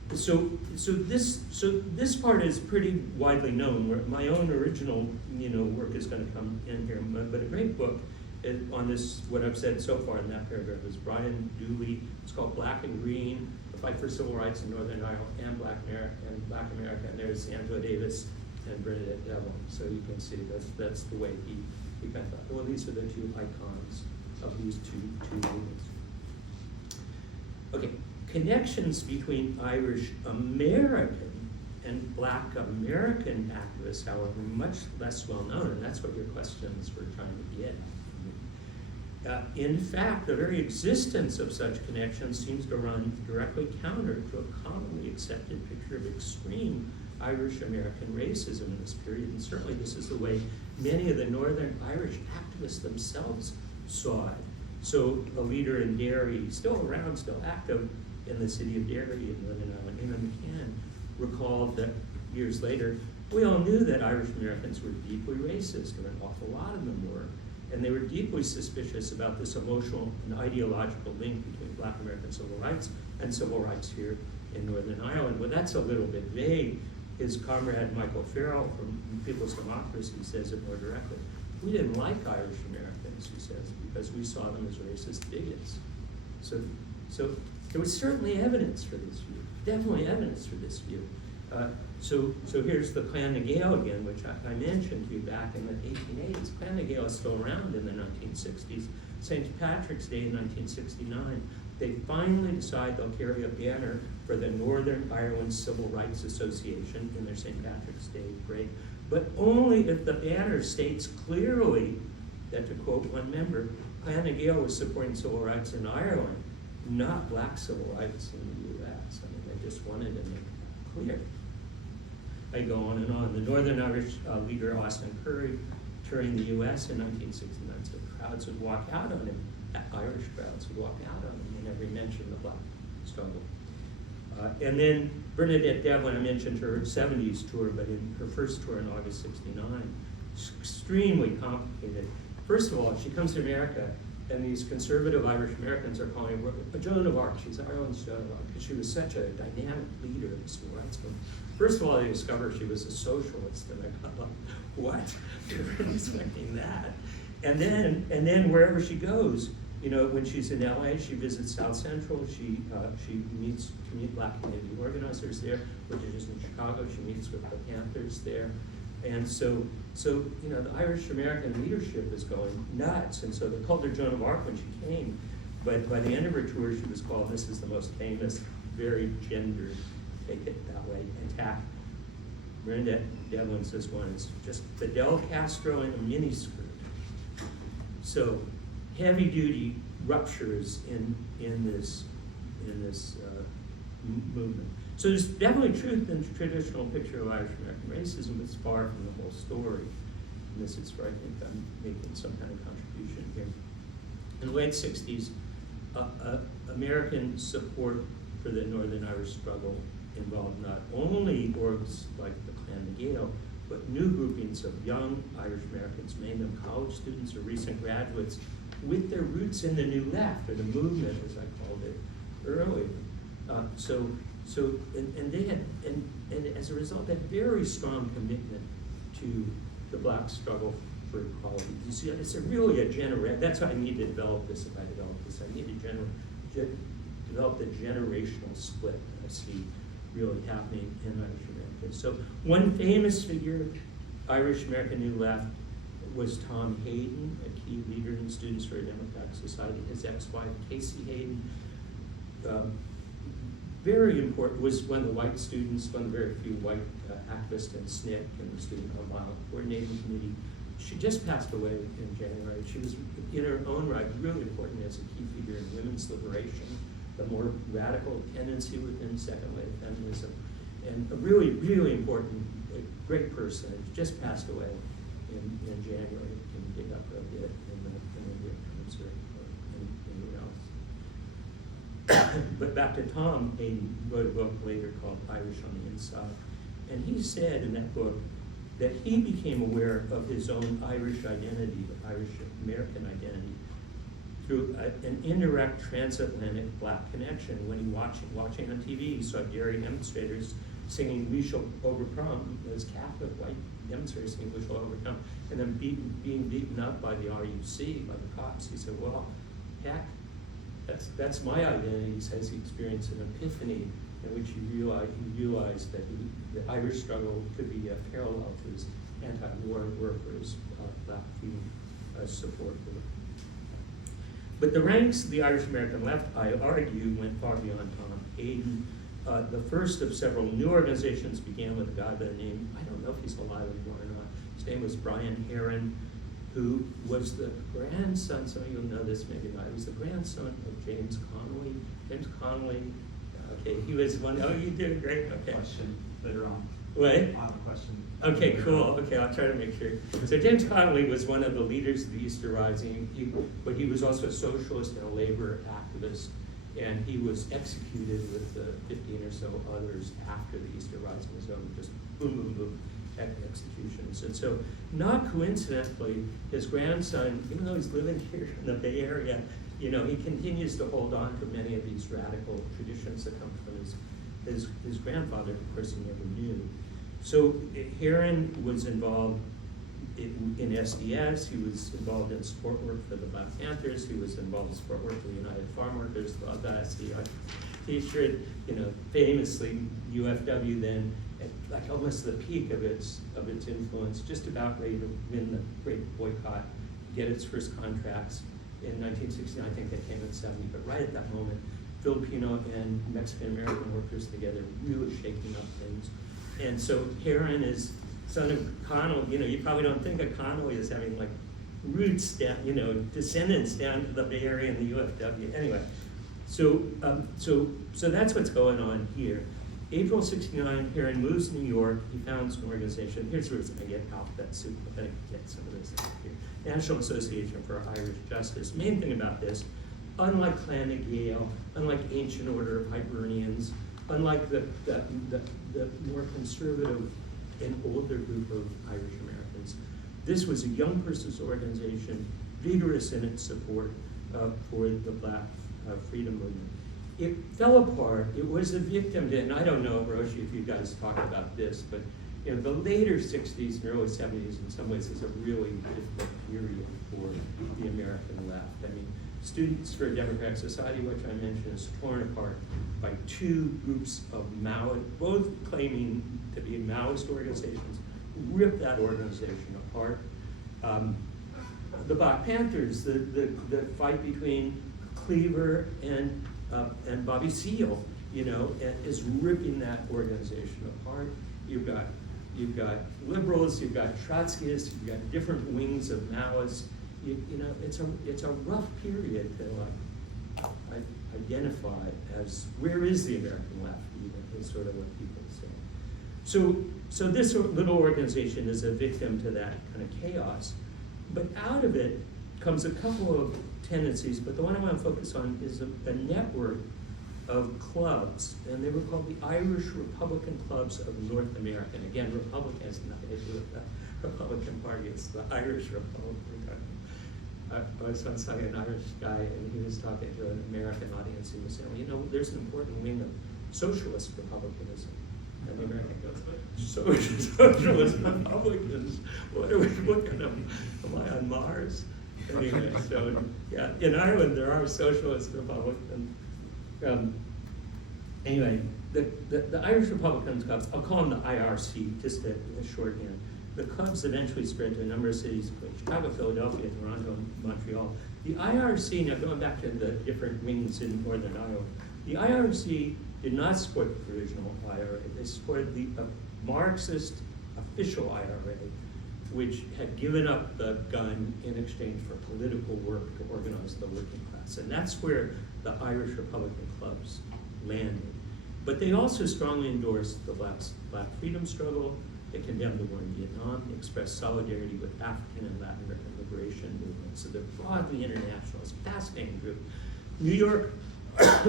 this part is pretty widely known, where my own original, you know, work is going to come in here. But a great book on this, what I've said so far in that paragraph, is Brian Dooley. It's called Black and Green: The Fight for Civil Rights in Northern Ireland and Black America. And there's Angela Davis and Bernadette Devlin. So you can see that's the way he kind of thought. Well, these are the two icons of these two movements. Okay. Connections between Irish American and Black American activists, however, are much less well known, and that's what your questions were trying to get at. In fact, the very existence of such connections seems to run directly counter to a commonly accepted picture of extreme Irish American racism in this period, and certainly this is the way many of the Northern Irish activists themselves saw it. So a leader in Derry, still around, still active, in the city of Derry in Northern Ireland, Eamon McCann, recalled that years later, we all knew that Irish Americans were deeply racist, and an awful lot of them were, and they were deeply suspicious about this emotional and ideological link between Black American civil rights and civil rights here in Northern Ireland. Well, that's a little bit vague. His comrade Michael Farrell from People's Democracy says it more directly. We didn't like Irish Americans, he says, because we saw them as racist bigots. So there was certainly evidence for this view, definitely evidence for this view. So here's the Clan na Gael again, which I mentioned to you back in the 1880s. Clan na Gael is still around in the 1960s. St. Patrick's Day in 1969, they finally decide they'll carry a banner for the Northern Ireland Civil Rights Association in their St. Patrick's Day parade, but only if the banner states clearly that, to quote one member, Clan na Gael was supporting civil rights in Ireland, not Black civil rights in the U.S. I mean, they just wanted to make that clear. I go on and on. The Northern Irish leader, Austin Curry, touring the U.S. in 1969, so crowds would walk out on him. Irish crowds would walk out on him whenever he mentioned the Black struggle. And then Bernadette Devlin, I mentioned her 70s tour, but in her first tour in August '69, extremely complicated. First of all, she comes to America And these conservative Irish Americans are calling her Joan of Arc. She's Ireland's Joan of Arc, because she was such a dynamic leader of the civil rights movement. First of all, they discovered she was a socialist, and I got like, what? They weren't expecting that. And then wherever she goes, you know, when she's in LA, she visits South Central. She meets Black community organizers there. When she's in Chicago, she meets with the Panthers there. And so you know, the Irish American leadership is going nuts. And so they called her Joan of Arc when she came. But by the end of her tour, she was called, this is the most famous, very gendered, take it that way, attack. Brenda Devlin says one, it's just Fidel Castro in a miniskirt. So heavy duty ruptures in this movement. So there's definitely truth in the traditional picture of Irish American racism, but it's far from the whole story. And this is where I think I'm making some kind of contribution here. In the late 60s, American support for the Northern Irish struggle involved not only orgs like the Clan na Gael, but new groupings of young Irish Americans, many of them college students or recent graduates, with their roots in the New Left, or the movement, as I called it earlier. And they had, and as a result, that very strong commitment to the Black struggle for equality. You see, it's really a that's why I need to develop this. If I develop this, I need to develop the generational split that I see really happening in Irish Americans. So one famous figure, Irish American New Left, was Tom Hayden, a key leader in Students for a Democratic Society. His ex-wife, Casey Hayden, very important, was one of the white students, one of the very few white activists in SNCC and the Student Nonviolent Coordinating Committee. She just passed away in January. She was, in her own right, really important as a key figure in women's liberation, the more radical tendency within second wave feminism, and a really, really important, great person. Just passed away in January. Can dig up a bit in the New York Times or anywhere else. But back to Tom Hayden, wrote a book later called Irish on the Inside. And he said in that book that he became aware of his own Irish identity, the Irish American identity, through an indirect transatlantic Black connection. When he watching on TV, he saw dairy demonstrators singing "We Shall Overcome," as Catholic white demonstrators singing "We Shall Overcome," and then being beaten up by the RUC, by the cops. He said, well, heck, that's my identity. He says he experienced an epiphany in which he realized that the Irish struggle could be a parallel to his anti-war workers, Black freedom support group. But the ranks of the Irish American left, I argue, went far beyond Tom Hayden. The first of several new organizations began with a guy by the name, I don't know if he's alive anymore or not, his name was Brian Heron, who was the grandson, some of you know this, maybe not, he was the grandson of James Connolly. James Connolly, okay, he was one, oh, you did great, okay. Question later on. What? I have a question. Okay, cool. Okay, I'll try to make sure. So James Connolly was one of the leaders of the Easter Rising, but he was also a socialist and a labor activist, and he was executed with 15 or so others after the Easter Rising was over, just boom, boom, boom, executions. And so, not coincidentally, his grandson, even though he's living here in the Bay Area, you know, he continues to hold on to many of these radical traditions that come from his grandfather, of course, he never knew. So Heron was involved in SDS, he was involved in support work for the Black Panthers, he was involved in support work for the United Farm Workers, the Audacity T-shirt, you know, famously UFW then, at like almost the peak of its influence, just about ready to win the great boycott, get its first contracts in 1969, I think they came in 70, but right at that moment, Filipino and Mexican-American workers together really shaking up things. And so Heron is son of Connolly. You know, you probably don't think of Connolly as having like roots down, you know, descendants down to the Bay Area and the UFW. Anyway, so that's what's going on here. April '69, Heron moves to New York. He founds an organization. Here's where it's going to get alphabet soup. I'm going to get some of this out here. National Association for Irish Justice. Main thing about this, unlike Clan na Gael, unlike Ancient Order of Hibernians, unlike the more conservative and older group of Irish Americans, this was a young person's organization, vigorous in its support for the Black freedom movement. It fell apart. It was a victim to, and I don't know, Roshi, if you guys talk about this, but you know, the later 60s and early 70s in some ways is a really difficult period for the American left. I mean, Students for a Democratic Society, which I mentioned, is torn apart by two groups of Maoist, both claiming to be Maoist organizations, ripped that organization apart. The Black Panthers, the fight between Cleaver and Bobby Seale, you know, is ripping that organization apart. You've got liberals, you've got Trotskyists, you've got different wings of Maoists. You know, it's a rough period to like identify as where is the American left, even, is sort of what people say. So this little organization is a victim to that kind of chaos, but out of it comes a couple of tendencies, but the one I want to focus on is a network of clubs, and they were called the Irish Republican Clubs of North America. And again, Republican has nothing to do with the Republican Party, it's the Irish Republican. I was once an Irish guy, and he was talking to an American audience. He was saying, well, you know, there's an important wing of socialist republicanism. And the American goes, socialist republicans? What are we looking at? Am I on Mars? Anyway, so yeah, in Ireland there are socialist republicans. Anyway, the Irish Republican clubs, I'll call them the IRC, just a shorthand. The clubs eventually spread to a number of cities, Chicago, Philadelphia, Toronto, and Montreal. The IRC, now going back to the different wings in Northern Iowa, the IRC did not support the provisional IRA. They supported the Marxist official IRA, which had given up the gun in exchange for political work to organize the working class. And that's where the Irish Republican clubs landed. But they also strongly endorsed the Black freedom struggle. They condemned the war in Vietnam. They expressed solidarity with African and Latin American liberation movements. So they're broadly international. It's a fascinating group. New York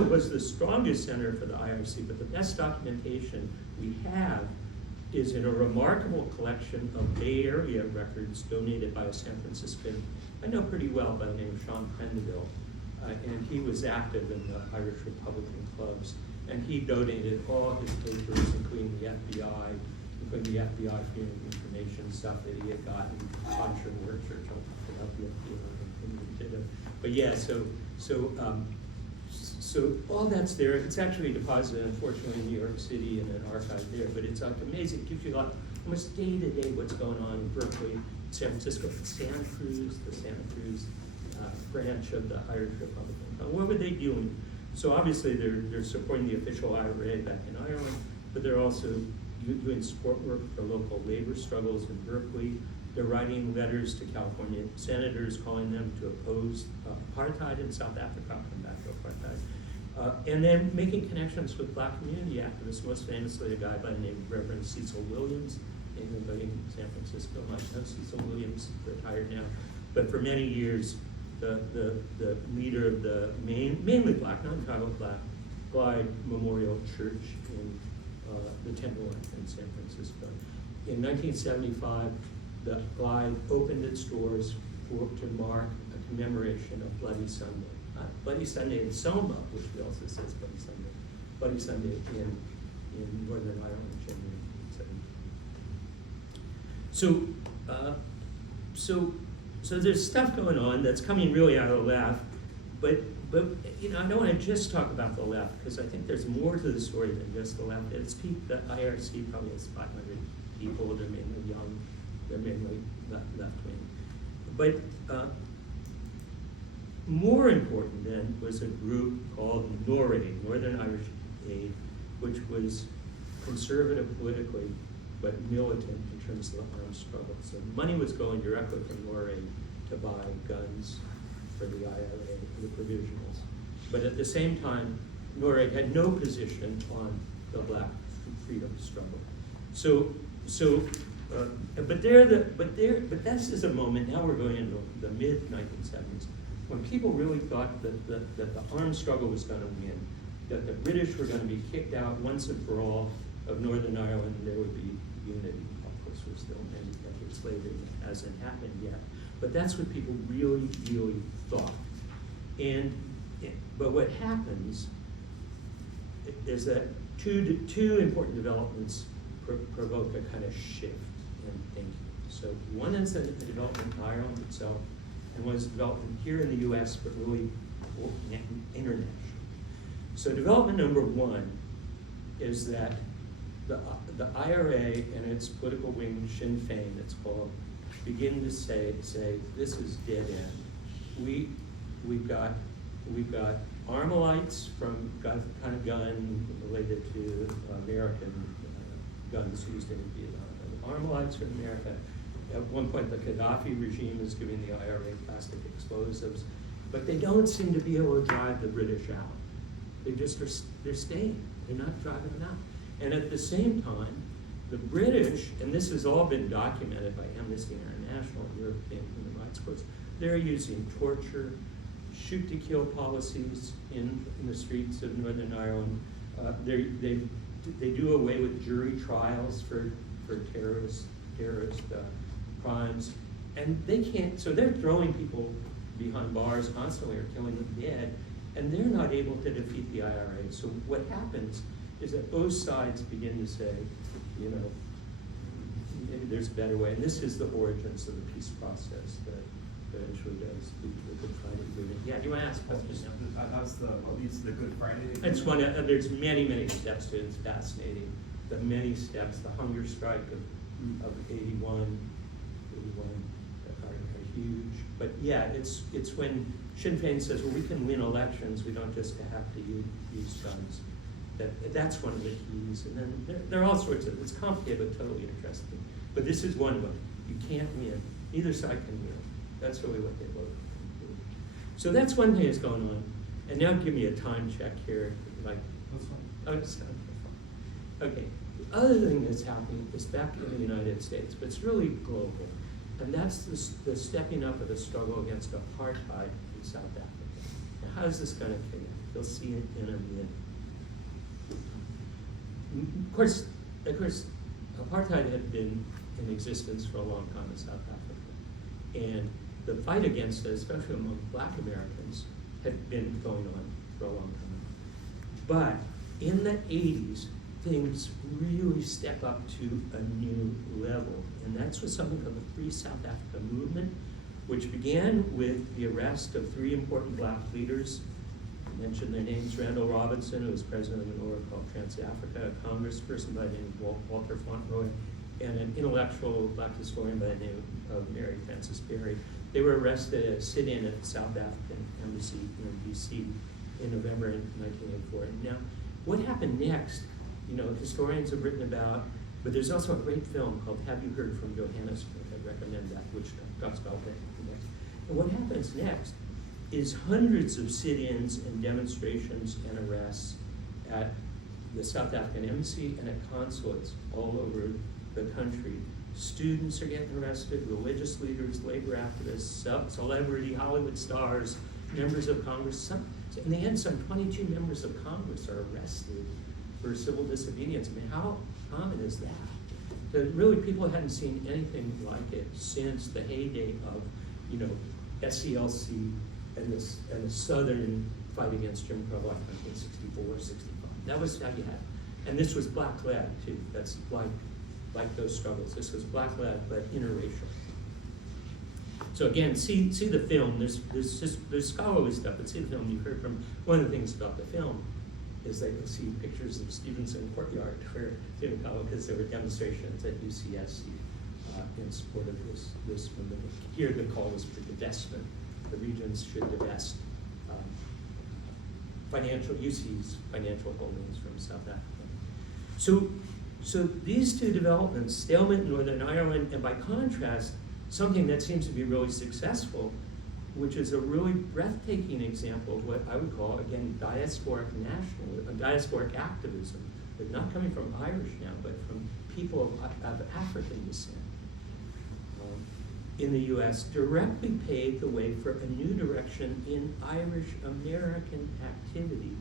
was the strongest center for the IRC, but the best documentation we have is in a remarkable collection of Bay Area records donated by a San Franciscan I know pretty well by the name of Sean Prendeville. And he was active in the Irish Republican clubs. And he donated all his papers, including the FBI Freedom of Information stuff that he had gotten. I'm sure we're church about the FBI. But yeah, so all that's there. It's actually deposited, unfortunately, in New York City in an archive there. But it's like amazing. It gives you almost day to day what's going on in Berkeley, San Francisco, the Santa Cruz branch of the Irish Republican. What were they doing? So obviously they're supporting the official IRA back in Ireland, but they're also doing support work for local labor struggles in Berkeley. They're writing letters to California senators calling them to oppose apartheid in South Africa, come back to apartheid. And then making connections with Black community activists, most famously a guy by the name of Reverend Cecil Williams. Anybody in San Francisco might know Cecil Williams, retired now. But for many years, the leader of the mainly Black, not entirely Black, Glide Memorial Church in the Tenderloin in San Francisco. In 1975, the Glide opened its doors to mark a commemoration of Bloody Sunday. Bloody Sunday in Selma, which we also says Bloody Sunday. Bloody Sunday in Northern Ireland, January 1970. So there's stuff going on that's coming really out of the left, but you know, I don't want to just talk about the left because I think there's more to the story than just the left. It's the IRC probably has 500 people. They're mainly young. They're mainly left wing. But more important then was a group called NORAID, Northern Irish Aid, which was conservative politically, but militant in terms of the armed struggle. So money was going directly from NORAID to buy guns for the IRA, for the provisionals. But at the same time, NORAID had no position on the Black freedom struggle. But this is a moment, now we're going into the mid-1970s, when people really thought that the armed struggle was going to win, that the British were going to be kicked out once and for all of Northern Ireland, and there would be unity. Of course, we're still many decades later, and it hasn't happened yet. But that's what people really, really thought. But what happens is that two important developments provoke a kind of shift in thinking. So one is a development in Ireland itself, and one is development here in the US, but really international. So development number one is that the IRA and its political wing, Sinn Féin, it's called, begin to say this is dead end. We've got Armalites from kind of gun related to American guns used in Vietnam. Armalites from America. At one point, the Gaddafi regime is giving the IRA plastic explosives, but they don't seem to be able to drive the British out. They're staying. They're not driving them out. And at the same time, the British, and this has all been documented by Amnesty International and European human rights courts, they're using torture, shoot-to-kill policies in the streets of Northern Ireland. They do away with jury trials for terrorist crimes, and they can't. So they're throwing people behind bars constantly or killing them dead, and they're not able to defeat the IRA. So what happens is that both sides begin to say, you know, maybe there's a better way, and this is the origins of the peace process that eventually does the Good Friday Agreement. Yeah, do you want to ask a question now? That's the Good Friday. It's one of, there's many steps to it. It's fascinating. The many steps, the hunger strike of 81 are huge. But yeah, it's when Sinn Féin says, well, we can win elections, we don't just have to use guns. That's one of the keys. And then there are all sorts of, it's complicated but totally interesting. But this is one of them. You can't win. Neither side can win. That's really what they both do. So that's one thing that's going on. And now give me a time check here. Like, That's fine. oh, it's not okay. The other thing that's happening is back in the United States, but it's really global. And that's the stepping up of the struggle against apartheid in South Africa. Now, how is this going to fit in? You'll see it in a minute. Of course, apartheid had been in existence for a long time in South Africa. And the fight against it, especially among Black Americans, had been going on for a long time. But in the 80s, things really step up to a new level. And that's with something called the Free South Africa movement, which began with the arrest of 3 important Black leaders. I mentioned their names: Randall Robinson, who was president of an org called Trans-Africa, a congressperson by the name of Walter Fauntleroy, and an intellectual Black historian by the name of Mary Frances Berry. They were arrested at a sit-in at the South African Embassy in DC in November 1984. And now, what happened next, you know, historians have written about, but there's also a great film called Have You Heard from Johannesburg? I recommend that, which talks about that next. And what happens next is hundreds of sit-ins and demonstrations and arrests at the South African Embassy and at consulates all over the country. Students are getting arrested, religious leaders, labor activists, celebrity Hollywood stars, members of Congress. In the end, some 22 members of Congress are arrested for civil disobedience. I mean, how common is that? That really people hadn't seen anything like it since the heyday of, you know, SCLC and the Southern fight against Jim Crow, like 1964, 65. That was how you had it. And this was black-led, too. That's like those struggles. This was black-led, but interracial. So again, see the film. There's scholarly stuff, but see the film. You heard from one of the things about the film is that you'll see pictures of Stevenson Courtyard where because there were demonstrations at UCSC in support of this movement. Here the call was for divestment. The regions should divest UC's financial holdings from South Africa. So these two developments, stalemate in Northern Ireland, and by contrast, something that seems to be really successful, which is a really breathtaking example of what I would call, again, diasporic activism, but not coming from Irish now, but from people of African descent in the US, directly paved the way for a new direction in Irish-American activity.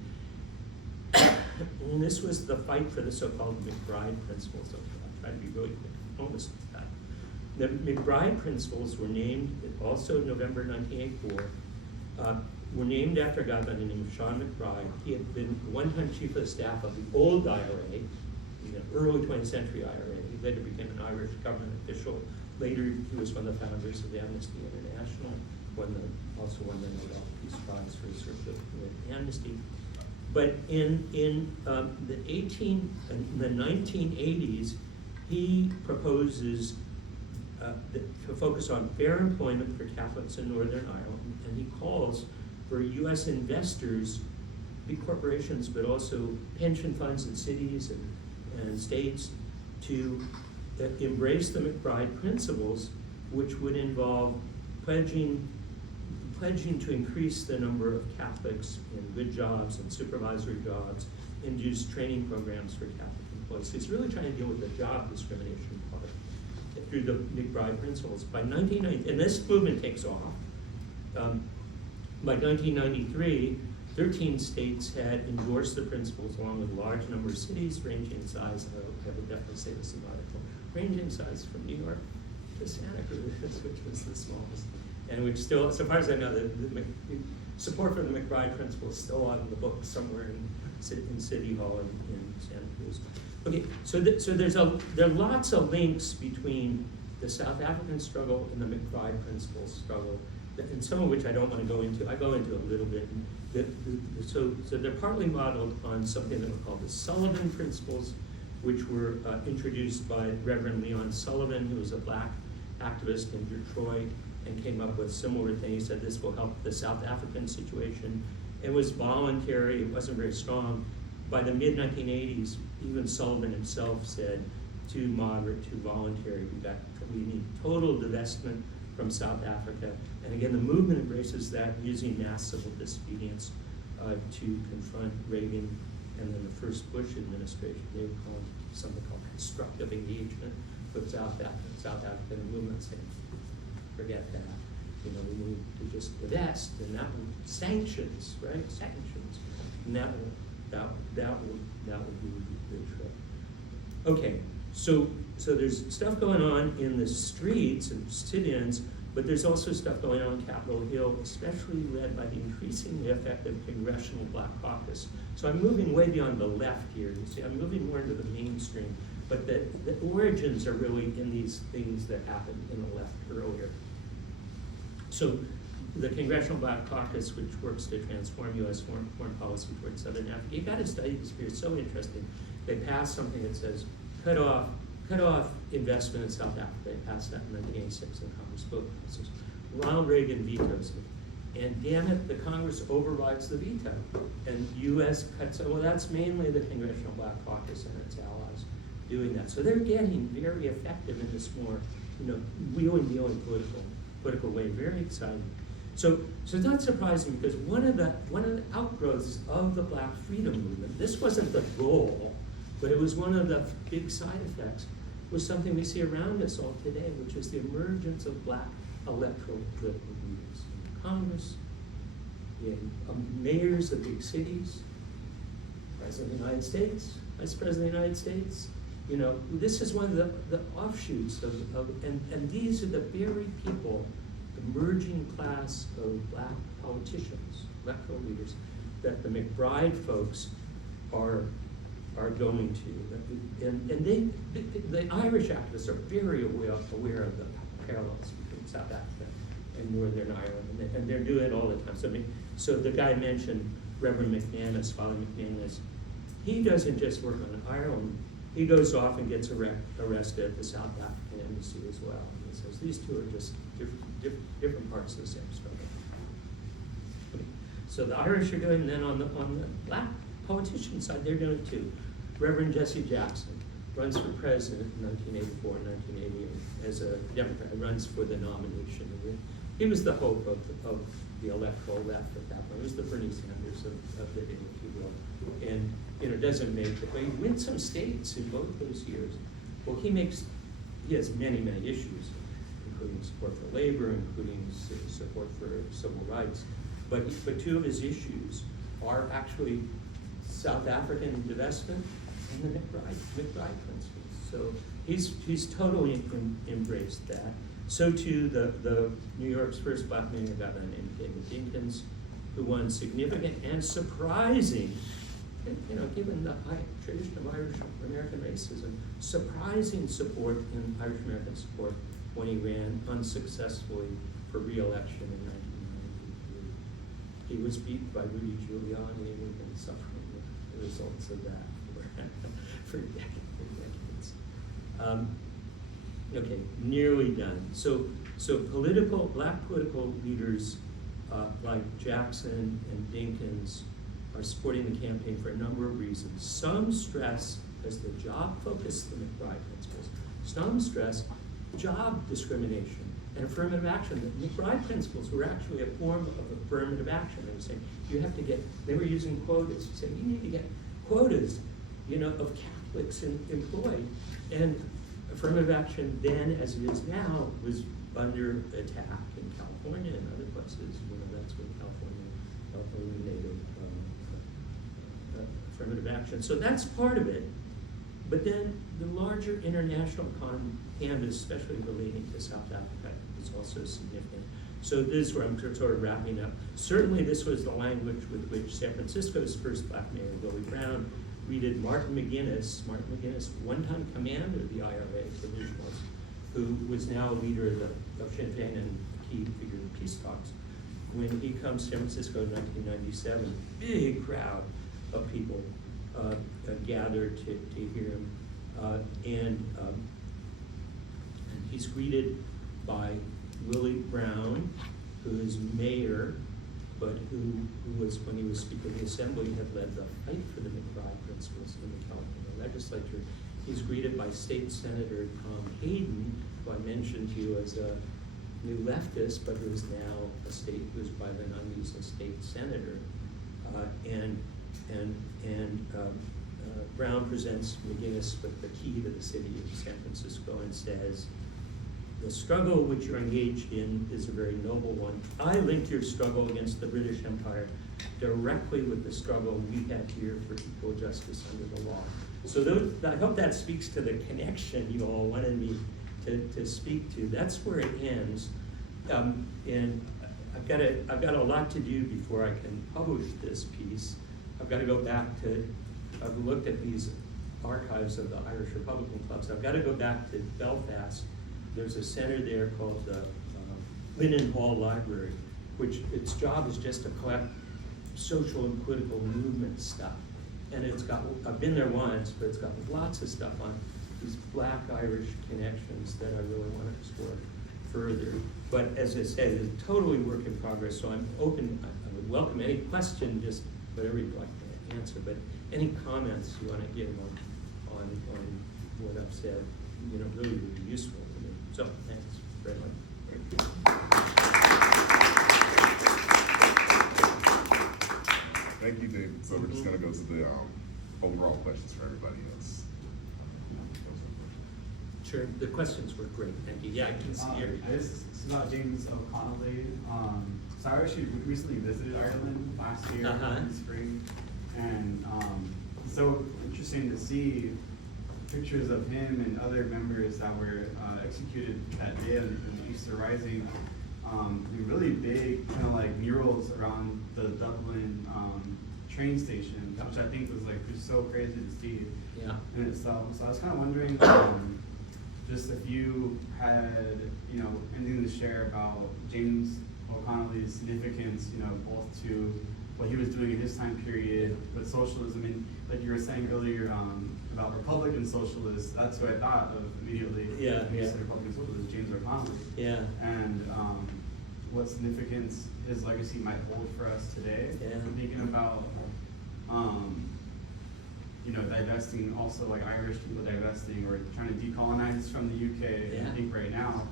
And this was the fight for the so-called McBride principles. I'll try to be really quick. Almost that. The McBride principles were named also November 1984. were named after a guy by the name of Sean McBride. He had been one-time chief of staff of the old IRA, early 20th century IRA. He later became an Irish government official. Later, he was one of the founders of Amnesty International, also won the Nobel Peace Prize for his work with amnesty. But in the 1980s, he proposes to focus on fair employment for Catholics in Northern Ireland, and he calls for U.S. investors, big corporations, but also pension funds in cities and states, to embrace the McBride principles, which would involve pledging to increase the number of Catholics in good jobs and supervisory jobs, induce training programs for Catholic employees. So he's really trying to deal with the job discrimination part through the McBride principles. By 1990, and this movement takes off. By 1993, 13 states had endorsed the principles, along with a large number of cities, ranging in size, and I would definitely say this in the article, ranging size from New York to Santa Cruz, which was the smallest, and which still, so far as I know, the support for the McBride principle is still on the books somewhere in City Hall in Santa Cruz. Okay, so there are lots of links between the South African struggle and the McBride principles struggle, and some of which I don't want to go into. I go into a little bit. So they're partly modeled on something that were called the Sullivan principles, which were introduced by Reverend Leon Sullivan, who was a black activist in Detroit, and came up with similar things. He said this will help the South African situation. It was voluntary, it wasn't very strong. By the mid-1980s, even Sullivan himself said, too moderate, too voluntary. We need total divestment from South Africa. And again, the movement embraces that, using mass civil disobedience to confront Reagan and then the first Bush administration. They would call it something called constructive engagement with South African movement, saying, forget that. We need to just divest, and that will sanctions, right? Sanctions, and that would be the trip. Okay, so there's stuff going on in the streets and sit-ins, but there's also stuff going on in Capitol Hill, especially led by the increasingly effective Congressional Black Caucus. So I'm moving way beyond the left here. You see, I'm moving more into the mainstream, but the origins are really in these things that happened in the left earlier. So the Congressional Black Caucus, which works to transform U.S. foreign policy towards Southern Africa, you got to study this here. It's so interesting. They passed something that says cut off investment in South Africa. They passed that in 1986 in Congress, both houses. Ronald Reagan vetoes it, and damn it, the Congress overrides the veto, and U.S. cuts. Well, that's mainly the Congressional Black Caucus and its allies doing that. So they're getting very effective in this more, wheeling political way. Very exciting. So it's not surprising, because one of the outgrowths of the Black freedom movement, this wasn't the goal, but it was one of the big side effects, was something we see around us all today, which is the emergence of Black electoral political leaders in Congress, in mayors of big cities, President of the United States, Vice President of the United States. This is one of the offshoots and these are the very people, emerging class of Black politicians, electoral leaders, that the McBride folks are going to. And the Irish activists are very aware of the parallels between South Africa and Northern Ireland, and they're doing it all the time. So the guy mentioned, Reverend McManus, Father McManus, he doesn't just work on Ireland. He goes off and gets arrested at the South African embassy as well. And he says these two are just different parts of the same struggle. Okay. So the Irish are doing, then on the Black politician side, they're doing it too. Reverend Jesse Jackson runs for president in 1984 and 1988 as a Democrat, runs for the nomination. He was the hope of the electoral left at that point. He was the Bernie Sanders of the day, if you will. And doesn't make it, but he wins some states in both those years. Well, he has many issues, including support for labor, including support for civil rights. But two of his issues are actually South African divestment and the McBride principles. So he's totally embraced that. So too the New York's first Black mayor, a guy named David Dinkins, who won significant and surprising, given the tradition of Irish American racism, surprising support in Irish American support when he ran unsuccessfully for re-election in 1993. He was beaten by Rudy Giuliani, and we've been suffering the results of that for decades. Okay, nearly done. So black political leaders like Jackson and Dinkins are supporting the campaign for a number of reasons. Some stress, as the job focus the McBride principles, some stress job discrimination and affirmative action. The McBride principles were actually a form of affirmative action. They were saying they were using quotas. They said you need to get quotas, of Catholics employed. And affirmative action then, as it is now, was under attack in California and other places. That's when California eliminated affirmative action. So that's part of it. But then the larger international canvas, especially relating to South Africa, is also significant. So this is where I'm sort of wrapping up. Certainly this was the language with which San Francisco's first black mayor, Willie Brown, greeted Martin McGuinness, one-time commander of the IRA, who was now a leader of Sinn Féin and a key figure in peace talks. When he comes to San Francisco in 1997, big crowd of people gathered to hear him. And he's greeted by Willie Brown, who is mayor, but who was, when he was Speaker of the Assembly, had led the fight for the McBride principles in the California legislature. He's greeted by State Senator Tom Hayden, who I mentioned to you as a new leftist, but who is now who's by then unused a state senator. Brown presents McGuinness with the key to the city of San Francisco and says, "The struggle which you're engaged in is a very noble one. I link your struggle against the British Empire directly with the struggle we have here for equal justice under the law." So I hope that speaks to the connection you all wanted me to speak to. That's where it ends. And I've got a lot to do before I can publish this piece. I've got to go back to, I've looked at these archives of the Irish Republican clubs. I've got to go back to Belfast. There's a center there called the Linen Hall Library, which its job is just to collect social and political movement stuff. And it's got, I've been there once, but it's got lots of stuff on these black Irish connections that I really want to explore further. But as I said, it's totally work in progress, so I'm open. I would welcome any question, just whatever you'd like to answer, but any comments you want to give on what I've said, really would be useful to me. So thanks very much. Thank you, David. So we're just gonna go to the overall questions for everybody else. Sure, the questions were great, thank you. Yeah, I can see your. This is about James O'Connelly. So I actually recently visited Ireland last year in the spring, and it's so interesting to see pictures of him and other members that were executed that day in the Easter Rising. Really big kind of like murals around the Dublin train station, which I think was like just so crazy to see in itself. So I was kind of wondering just if you had anything to share about James O'Connelly's significance, both to what he was doing in his time period with socialism, and like you were saying earlier about Republican socialists. That's who I thought of immediately. When you said Republican socialist, James O'Connelly. Yeah. And what significance his legacy might hold for us today. Yeah. I'm thinking about, divesting, also like Irish people divesting or trying to decolonize from the UK. Yeah. I think right now,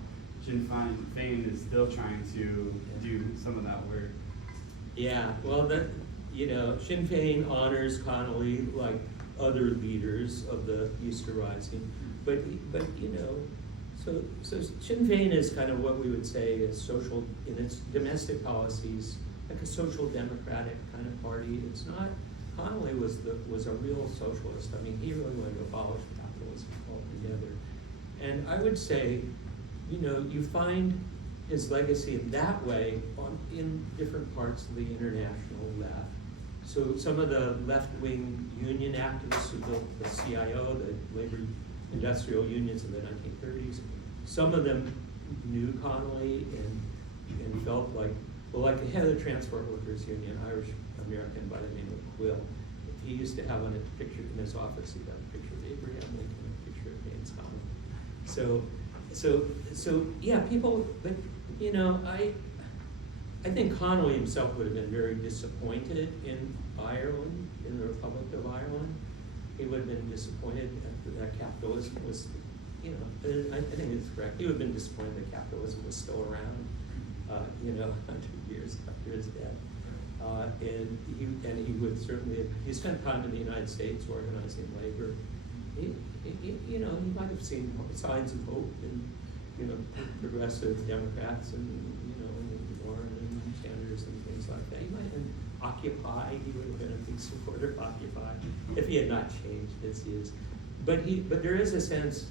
Sinn Féin is still trying to do some of that work. Yeah, well, Sinn Féin honors Connolly like other leaders of the Easter Rising, but so Sinn Féin is kind of what we would say is social in its domestic policies, like a social democratic kind of party. It's not. Connolly was a real socialist. I mean, he really wanted to abolish capitalism altogether. And I would say, you find his legacy in that way in different parts of the international left. So some of the left-wing union activists who built the CIO, the labor industrial unions in the 1930s, some of them knew Connolly and felt like, well, like the head of the Transport Workers Union, Irish American by the name of Quill, he used to have on a picture in his office, he got a picture of Abraham Lincoln, a picture of Baines Connolly. So yeah, people, but you know, I think Connolly himself would have been very disappointed in Ireland, in the Republic of Ireland. He would have been disappointed that capitalism was, you know, I think it's correct. He would have been disappointed that capitalism was still around, you know, 100 years after his death. And he would certainly have, he spent time in the United States organizing labor. You know, he might have seen signs of hope in, you know, progressive Democrats and, you know, Warren and Sanders and things like that. He might have Occupy, he would have been a big supporter of Occupy if he had not changed his views. But there is a sense,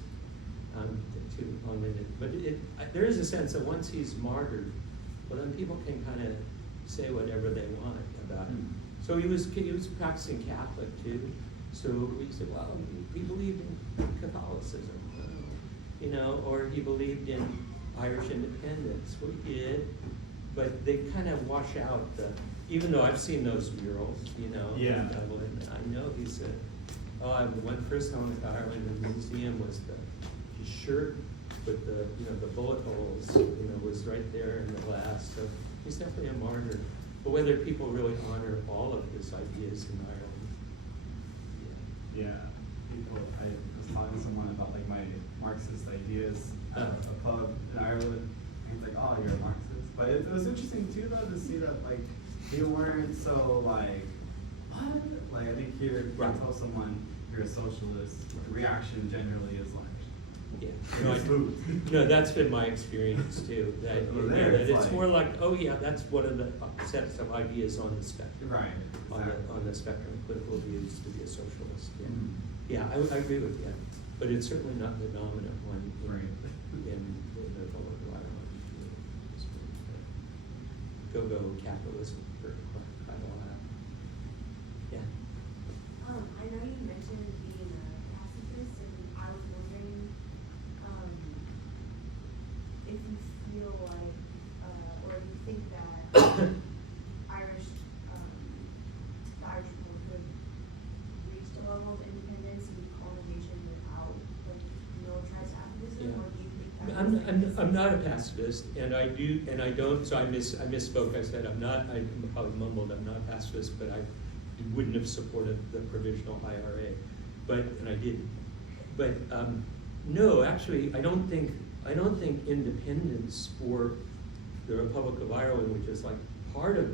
too long-winded, but there is a sense that once he's martyred, well, then people can kind of say whatever they want about him. So he was practicing Catholic too. So we said, well, he believed in Catholicism, you know, or he believed in Irish independence. Well, he did, but they kind of wash out even though I've seen those murals, you know, in Dublin, I know he's I went first time to Ireland, and the museum was his shirt with the bullet holes, you know, was right there in the glass. So he's definitely a martyr. But whether people really honor all of his ideas in Ireland. Yeah, I was talking to someone about like my Marxist ideas at a pub in Ireland, and he's like, oh, you're a Marxist. But it was interesting too though to see that like they weren't so like, what? Like I think here, you tell someone you're a socialist, the reaction generally is like, yeah, no, that's been my experience too. That, that it's more like, oh yeah, that's one of the sets of ideas on the spectrum. Right. Exactly. On the spectrum of political views to be a socialist. Yeah, Mm-hmm. yeah, I agree with you, but it's certainly not the dominant one in the Republic of Ireland. Go capitalism for quite a while. Yeah. I know you mentioned being a pacifist, and I was wondering if you feel like, or if you think that the Irish people could reach the level of independence and decolonization without like militarized activism, or do you think that I'm not a pacifist, and I don't. So I misspoke. I said I'm not. I probably mumbled. I'm not a pacifist, but I wouldn't have supported the provisional IRA, and I didn't. But no, actually, I don't think independence for the Republic of Ireland, which is like part of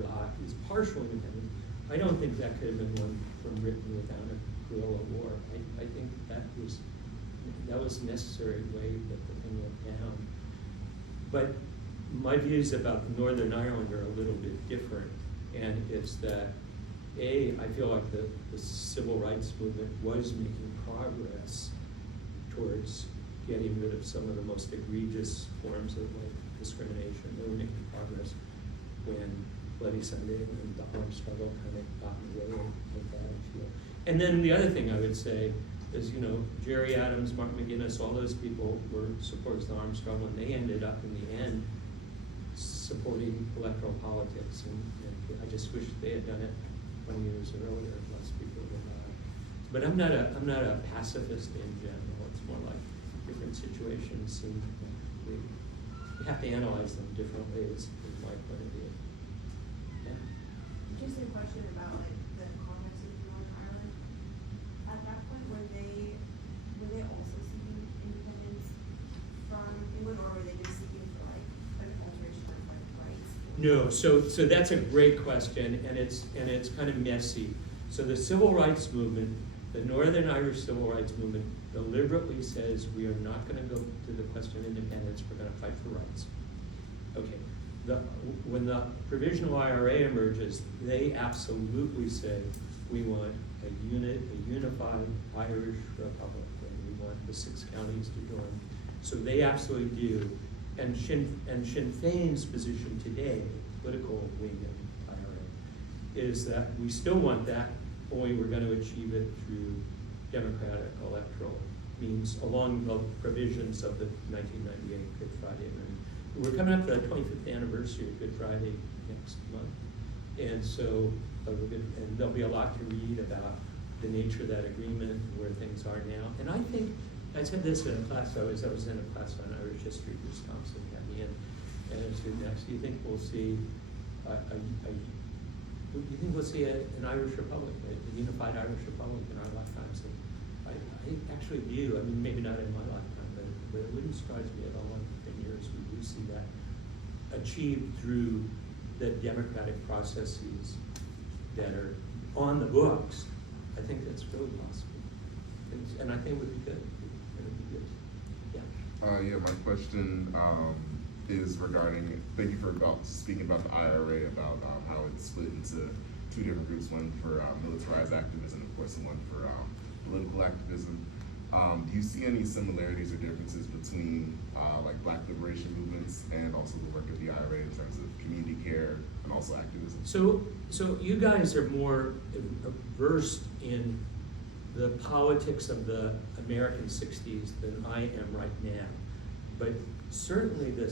is partial independence. I don't think that could have been one from Britain without a guerrilla war. I think that was necessary way that the thing went down. But my views about Northern Ireland are a little bit different, and it's that I feel like the civil rights movement was making progress towards getting rid of some of the most egregious forms of like discrimination. They were making progress when Bloody Sunday and the armed struggle kind of got in the way of that, I feel. And then the other thing I would say is, you know, Jerry Adams, Mark McGuinness, all those people were supporters of the armed struggle, and they ended up in the end supporting electoral politics, and I just wish they had done it 20 years earlier. Less people would have. But I'm not a pacifist in general. It's more like different situations seem we have to analyze them different ways, is my point of view. Yeah. Just a question about like the context of Northern Ireland. At that point, were they also seeking independence from England, or were they just seeking for like an alteration of like rights? No, so that's a great question, and it's kind of messy. So the civil rights movement, the Northern Irish civil rights movement, deliberately says we are not going to go to the question of independence. We're going to fight for rights. Okay. When the provisional IRA emerges, they absolutely say we want a unified Irish republic, and we want the 6 counties to join. So they absolutely do. and Sinn Féin's position today, political wing of IRA, is that we still want that, only we're going to achieve it through democratic electoral means along the provisions of the 1998 Good Friday Agreement. We're coming up to the 25th anniversary of Good Friday next month, and so and there'll be a lot to read about the nature of that agreement, where things are now. And I think, I said this in a class, I was in a class on Irish history, Wisconsin had me in, and I said, next, do you think we'll see you think we'll see an Irish Republic, a unified Irish Republic in our lifetimes? And I actually do. I mean, maybe not in my lifetime, but it wouldn't surprise me at all in 10 years we do see that achieved through the democratic processes that are on the books. I think that's really possible. And I think it would be good. It would be good. Yeah. Yeah, my question is regarding, thank you for speaking about the IRA, about how it's split into two different groups, one for militarized activism, of course, and one for political activism. Do you see any similarities or differences between like Black liberation movements and also the work of the IRA in terms of community care and also activism? So you guys are more versed in the politics of the American 60s than I am right now. But certainly the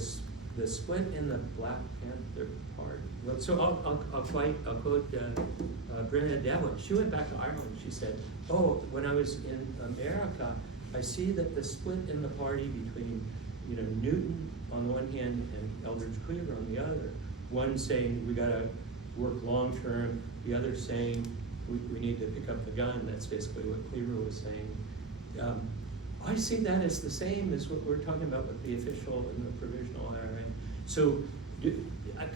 split in the Black Panther part. Well, so I'll quote Brundage. She went back to Ireland. She said, "Oh, when I was in America, I see that the split in the party between, Newton on the one hand and Eldridge Cleaver on the other. One saying we got to work long term. The other saying we need to pick up the gun." That's basically what Cleaver was saying. I see that as the same as what we're talking about with the official and the provisional IRA. So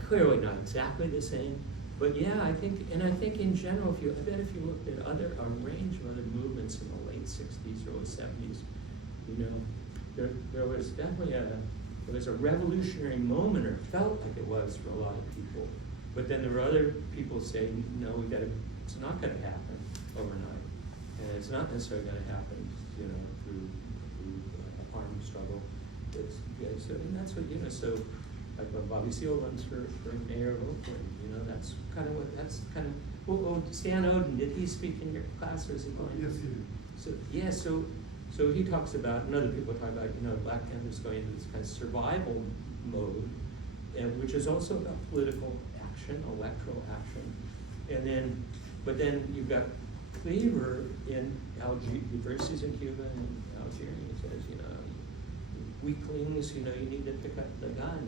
clearly not exactly the same, but yeah, I think in general, if you looked at a range of other movements in the late 60s, early 70s, there was definitely a revolutionary moment, or felt like it was for a lot of people. But then there were other people saying, no, it's not going to happen overnight, and it's not necessarily going to happen, through armed struggle. And that's what, so like when Bobby Seale runs for mayor of Oakland, that's kind of, well, Stan Oden, did he speak in your class, or is he going? Yes, he did. So, yeah, so he talks about, and other people talk about, Black Panthers going into this kind of survival mode, which is also about political action, electoral action. But then you've got Cleaver in Algeria, very seasoned Cuba and Algeria, he says, weaklings, you need to pick up the gun.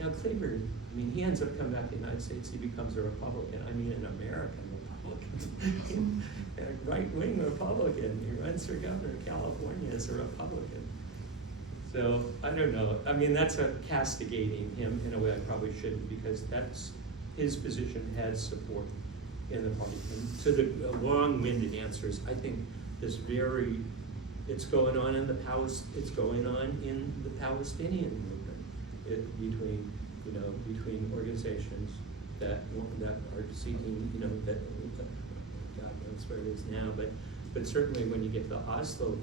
And Cleaver, he ends up coming back to the United States, he becomes a Republican, an American Republican, a right-wing Republican. He runs for governor of California as a Republican. So, I don't know. That's castigating him in a way I probably shouldn't, because his position has support in the party. And so the long-winded answer is, I think it's going on in the Palestinian movement between organizations that are seeking, that God knows where it is now, but certainly when you get the Oslo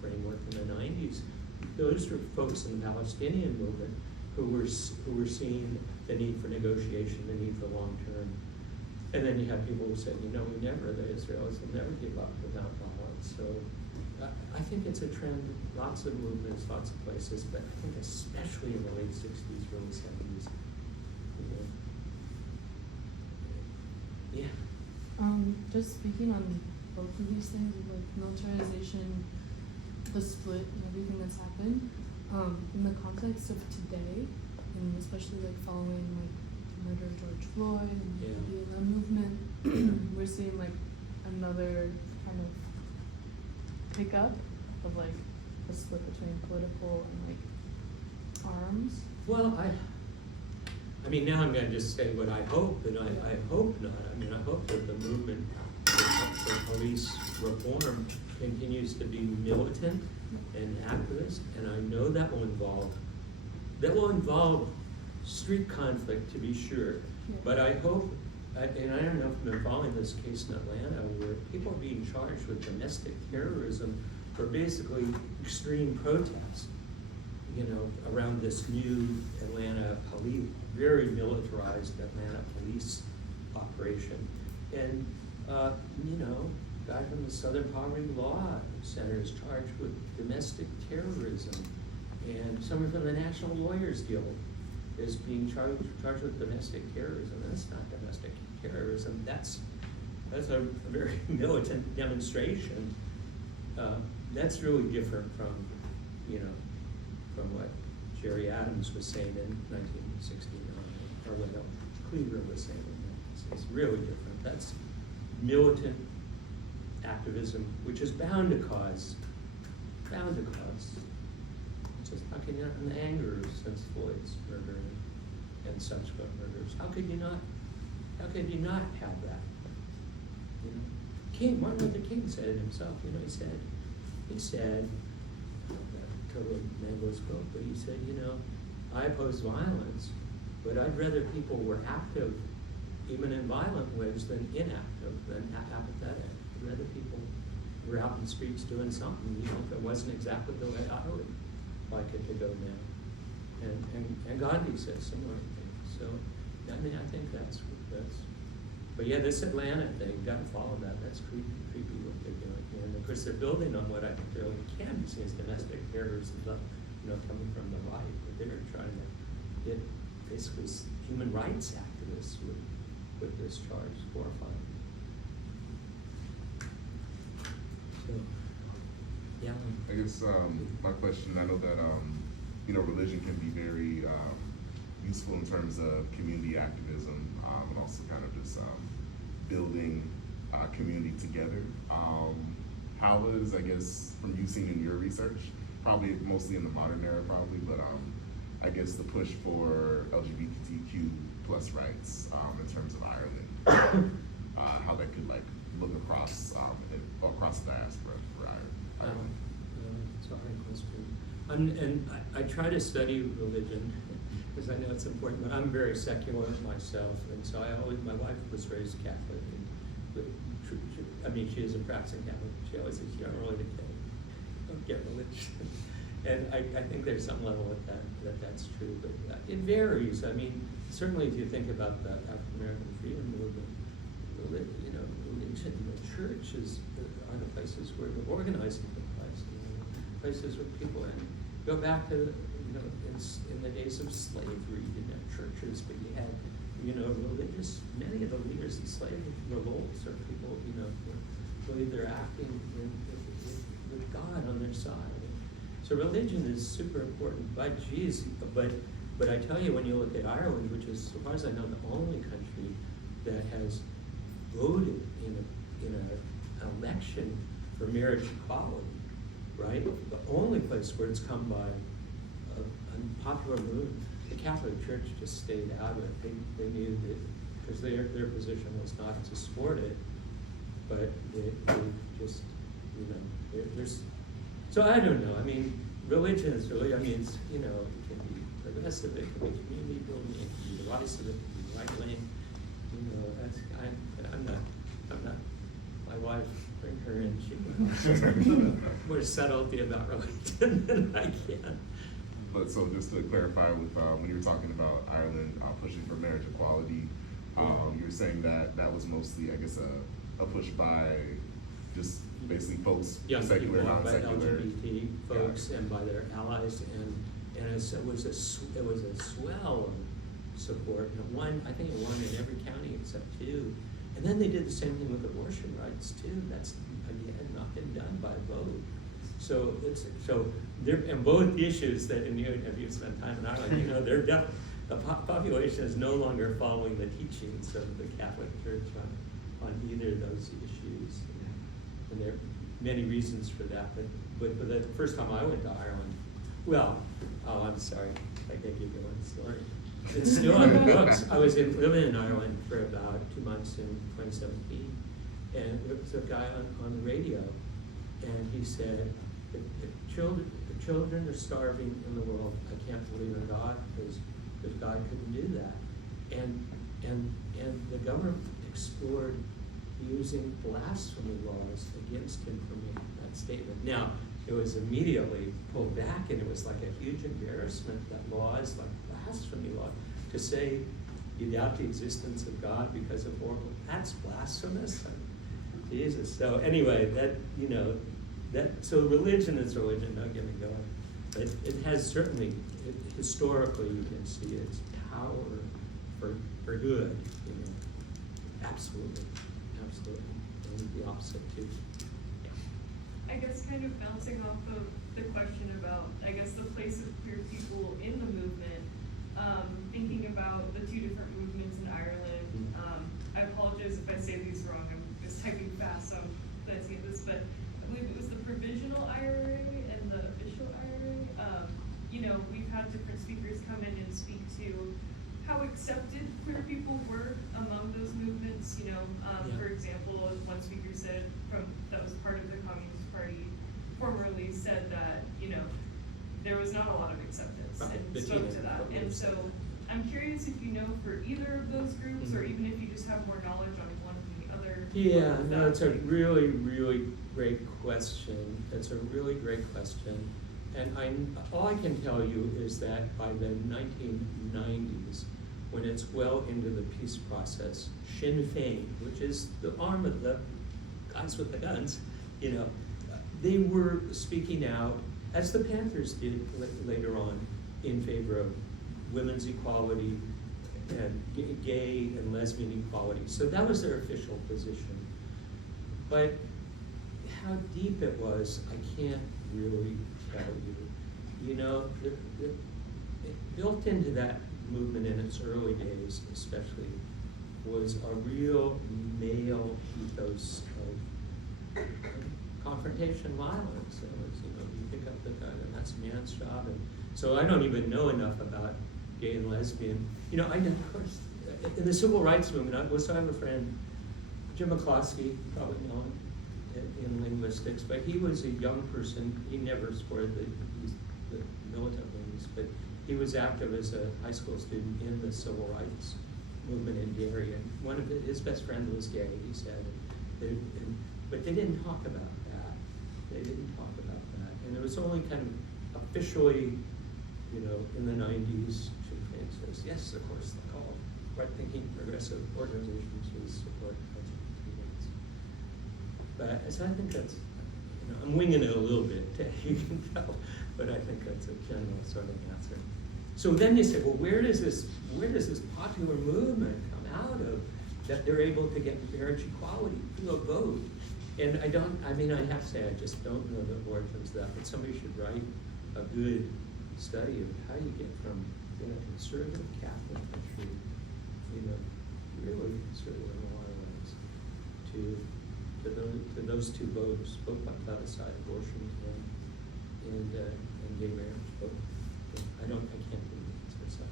framework in the 90s, those were folks in the Palestinian movement who were seeing the need for negotiation, the need for long term. And then you have people who said, the Israelis will never give up without violence. So I think it's a trend, lots of movements, lots of places, but I think especially in the late 60s, early 70s. Yeah. Just speaking on both of these things, like militarization, the split, and everything that's happened, in the context of today, and especially like following like the murder of George Floyd and the BLM movement, we're seeing like another kind of pickup of like a split between political and like arms. Well, now I'm going to just say what I hope, and I hope not. I hope that the movement for police reform continues to be militant and activist, and I know that will involve street conflict, to be sure. Yeah. But I hope, and I don't know if you've been following this case in Atlanta, where people are being charged with domestic terrorism for basically extreme protest. you know, around this new Atlanta police, very militarized Atlanta police operation. And, you know, guy from the Southern Poverty Law Center is charged with domestic terrorism. And someone from the National Lawyers Guild is being charged with domestic terrorism. That's not domestic terrorism. That's a very militant demonstration. That's really different from, you know, from what Jerry Adams was saying in 1969, or what Cleaver was saying. It's really different. That's militant activism, which is bound to cause. It's just, how can you not, in the anger since Floyd's murder and subsequent murders, how could you not have that? You know, Martin Luther King said it himself. You know, he said, totally mangled quote, but he said, you know, I oppose violence, but I'd rather people were active, even in violent ways, than inactive, than apathetic. I'd rather people were out in the streets doing something, you know, if it wasn't exactly the way I would like it to go now. And Gandhi says similar things. So, I mean, I think that's, but yeah, this Atlanta thing, you gotta follow that. That's creepy what they're doing. And of course, they're building on what I think really can be seen as domestic terrorism, you know, coming from the right. But they're trying to get basically human rights activists with this charge. It's horrifying. So, yeah. I guess my question, I know that you know, religion can be very useful in terms of community activism, and also kind of just building community together. How is, I guess, from you seeing in your research, probably mostly in the modern era probably, but I guess the push for LGBTQ plus rights in terms of Ireland, how that could like look across across the diaspora for Ireland. It's a hard question. And I try to study religion because I know it's important, but I'm very secular myself, and so my wife was raised Catholic, I mean, she is a practicing Catholic. She always says, you don't really don't get religion. And I think there's some level of that's true, but it varies. I mean, certainly if you think about the African American freedom movement, you know, religion, the church are the places where the organizing took place, you know, places where people go back to, you know, in the days of slavery, you didn't have churches, but you had, you know, many of the leaders in slave revolts are people, you know, who believe they're acting with God on their side. So religion is super important, but I tell you, when you look at Ireland, which is, so far as I know, the only country that has voted in an election for marriage equality, right? The only place where it's come by a popular move. The Catholic Church just stayed out of it. They knew that, because their position was not to support it, but they just, you know, there's, so I don't know. I mean, religion is really, I mean, it's, you know, it can be progressive, it can be community building, it can be divisive, it can be right wing. You know, I'm not, my wife, bring her in, she can more subtlety about religion than I can. But so just to clarify, with when you were talking about Ireland pushing for marriage equality, you were saying that was mostly, I guess, a push by just basically folks, young secular, people, by non-secular LGBT folks, and by their allies, and it was a swell of support. And I think it won in every county except 2. And then they did the same thing with abortion rights too. That's again not been done by vote. So and both issues that, and if you spent time in Ireland, you know, the population is no longer following the teachings of the Catholic Church on either of those issues. And there are many reasons for that, but the first time I went to Ireland, I'm sorry, I can't give you one story. It's still on the books. I was living in Ireland for about 2 months in 2017, and there was a guy on the radio, and he said, if children are starving in the world, I can't believe in God, because God couldn't do that. And the government explored using blasphemy laws against him for making that statement. Now, it was immediately pulled back, and it was like a huge embarrassment that laws like blasphemy law to say you doubt the existence of God because of horrible, that's blasphemous. Jesus. So anyway, that, you know, so religion is religion, don't get me going. It has certainly, historically, you can see its power for good, you know. Absolutely, absolutely. And the opposite too. I guess kind of bouncing off of the question about, I guess, the place of queer people in the movement, thinking about the two different movements in Ireland. I apologize if I say these wrong, I'm just typing fast, so I'm glancing at this, but I believe it was the provisional IRA and the official IRA. You know, we've had different speakers come in and speak to how accepted queer people were among those movements. You know, for example, one speaker said that was part of the Communist Party formerly said that, you know, there was not a lot of acceptance and spoke to that. And so I'm curious if you know for either of those groups, or even if you just have more knowledge on one than the other. Yeah, no, it's a really, really great question. It's a really great question. And all I can tell you is that by the 1990s, when it's well into the peace process, Sinn Féin, which is the arm of the guys with the guns, you know, they were speaking out, as the Panthers did later on, in favor of women's equality and gay and lesbian equality. So that was their official position. But how deep it was, I can't really tell you. You know, built into that movement in its early days, especially, was a real male ethos of confrontation violence. It was, you know, you pick up the gun and that's a man's job. And so I don't even know enough about gay and lesbian. You know, I know, of course, in the civil rights movement, so I have a friend, Jim McCloskey, probably known in linguistics, but he was a young person. He never supported the militant wings, but he was active as a high school student in the civil rights movement in Derry, and one of his best friend was gay, he said, but they didn't talk about that. They didn't talk about that, and it was only kind of officially, you know, in the 90s, Sinn Féin says, yes, of course, like all right-thinking progressive organizations should support movements. But so I think that's, you know, I'm winging it a little bit, you can tell, but I think that's a general sort of answer. So then you say, well, where does this popular movement come out of, that they're able to get marriage equality through a vote? And I have to say, I just don't know the origins of that, but somebody should write a good study of how you get from a conservative Catholic country, you know, really conservative in a lot of ways, to those two votes, both on the other side, abortion and gay marriage. Both. I can't think of the answer. So.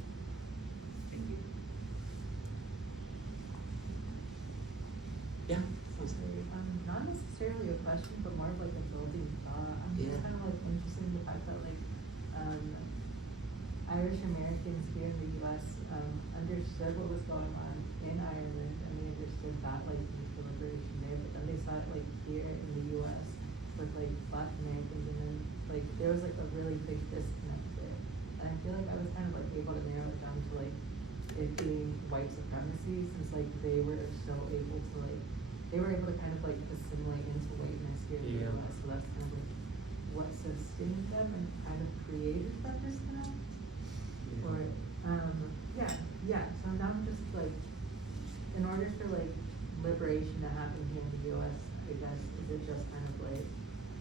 Thank you. Yeah. Sorry, not necessarily a question, but more of like a building thought. I'm just kind of like interested in the fact that like Irish Americans here in the U.S. Understood what was going on in Ireland, and they understood that like the liberation there, but then they saw it like here in the U.S. with like Black Americans, and then like there was like a really big disconnect there. And I feel like I was kind of like able to narrow it down to like it being white supremacy, since like they were so able to like, they were able to kind of like assimilate into whiteness here in the US. So that's kind of like what sustained them and kind of created that disconnect. Yeah. Or so now I'm just like, in order for like liberation to happen here in the US, I guess, is it just kind of like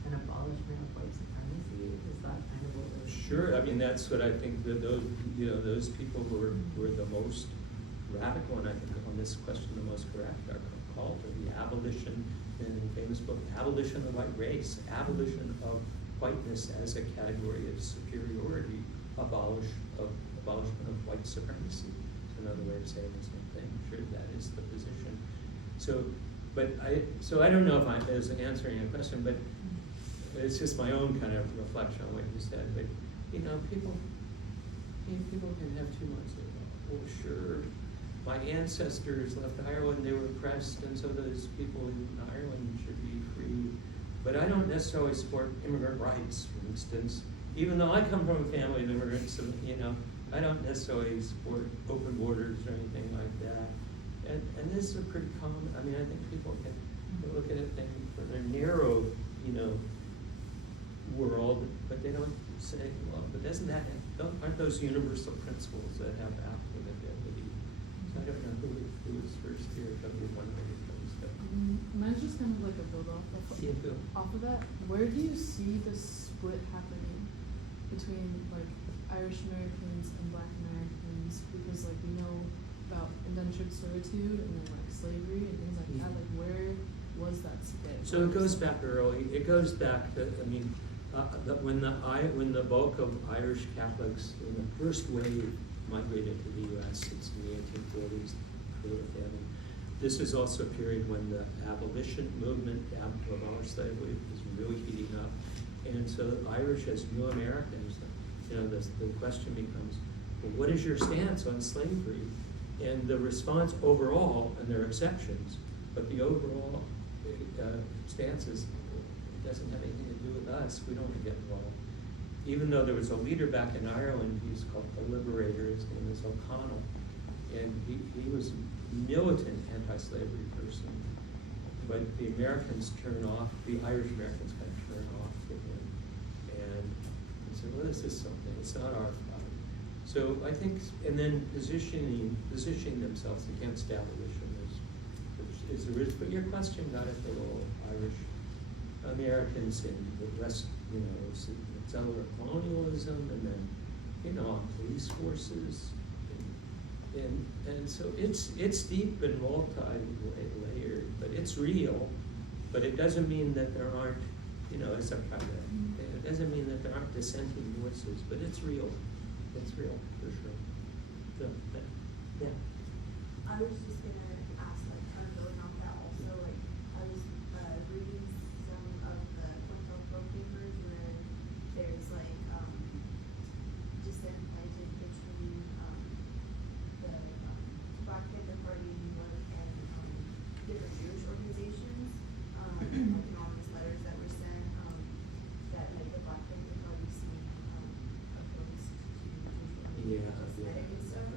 an abolishment of white supremacy? Is that kind of what we're... Sure, I mean, that's what I think that those people who were the most radical, and I think on this question the most correct, are called to the abolition, in the famous book, Abolition of the White Race, abolition of whiteness as a category of superiority, abolishment of white supremacy. It's another way of saying the same thing. Sure, that is the position. So I don't know if I was answering your question, but it's just my own kind of reflection on what you said. But you know, people can have too much. Oh, sure. My ancestors left Ireland; they were oppressed, and so those people in Ireland should be free. But I don't necessarily support immigrant rights, for instance, even though I come from a family of immigrants, you know, I don't necessarily support open borders or anything like that. And this is a pretty common, I mean, I think people can look at it from a narrow, you know, world, but they don't say, well, but aren't those universal principles that have applicability? So I don't know who was first here, but we one way it comes to. Mine's just kind of like a build off of that. Where do you see the split happening between like Irish Americans and Black Americans? Because like we know about indentured servitude and then like slavery and things like that. Like where was that split? So it goes back early. It goes back to, I mean, when the bulk of Irish Catholics in the first wave migrated to the U.S., it's in the 1840s, this is also a period when the abolition movement to abolish slavery is really heating up. And so the Irish as new Americans, you know, the question becomes, well, what is your stance on slavery? And the response overall, and there are exceptions, but the overall stance is, it doesn't have anything to do with us, we don't want to get involved. Even though there was a leader back in Ireland, he's called the Liberator, his name is O'Connell, and he was a militant anti-slavery person, but the Americans turn off, the Irish Americans kind of turn off with him, and said, well, this is something, it's not our problem. So I think, and then positioning themselves against abolition is the risk. But your question got at the role of Irish Americans in the rest, you know, settler colonialism, and then, you know, on police forces, and so it's deep and multi-layered, but it's real. But it doesn't mean that there aren't, you know, it's a kind of, it doesn't mean that there aren't dissenting voices, but it's real. It's real for sure. So, yeah. I was just gonna ask, like, kind of building on that also, like, I was reading some of the Pro papers where there's like dissent planted between the Black Panther Party in New York and different Jewish organizations, like anonymous letters that were sent that like the Black Panther Party seemed opposed to Jewish organizations and stuff.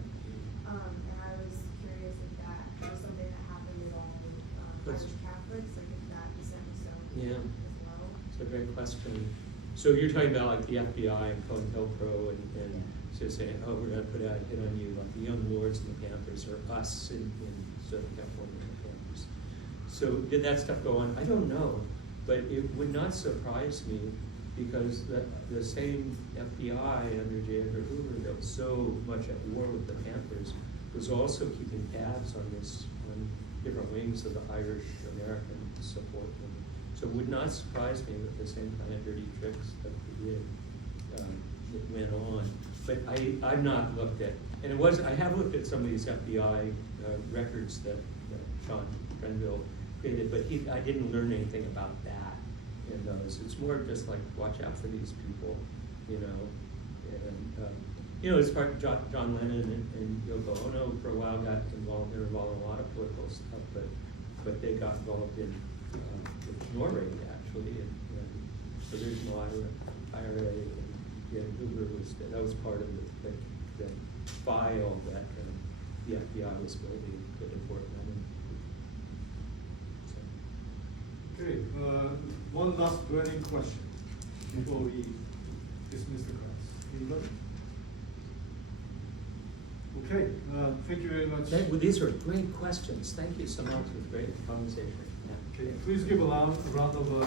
And I was curious if that was something that happened at all with Irish Catholics, like if that dissent was so Yeah. as well. It's a great question. So you're talking about like the FBI and COINTELPRO and so saying, oh, we're going to put out a hit on you, like the Young Lords and the Panthers, or us in Southern California and the Panthers. So did that stuff go on? I don't know, but it would not surprise me because the same FBI under J. Edgar Hoover that was so much at war with the Panthers was also keeping tabs on different wings of the Irish American support movement. So it would not surprise me that the same kind of dirty tricks that we did that went on. But I've not looked at, and I have looked at some of these FBI records that Sean Grenville created, but I didn't learn anything about that in those. It's more just like, watch out for these people, you know. And, you know, it's part of John Lennon and Yoko Ono for a while got involved. They were involved in a lot of political stuff, but they got involved in Norway, actually, and the original IRA. And Hoover that was part of the file that the FBI was building in Fort Leonard. So. Okay, one last burning question before we dismiss the class. Anybody? Okay, thank you very much. Well, these are great questions. Thank you so much. It was a great conversation. Yeah. Okay, please give a round of applause.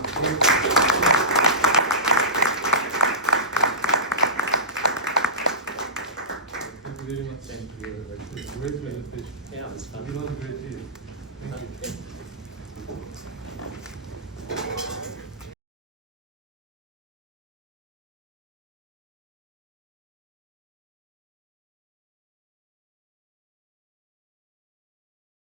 Thank you very much. Thank you. It's a great presentation. Yeah, it was fun. You done great here. Thank you. Okay.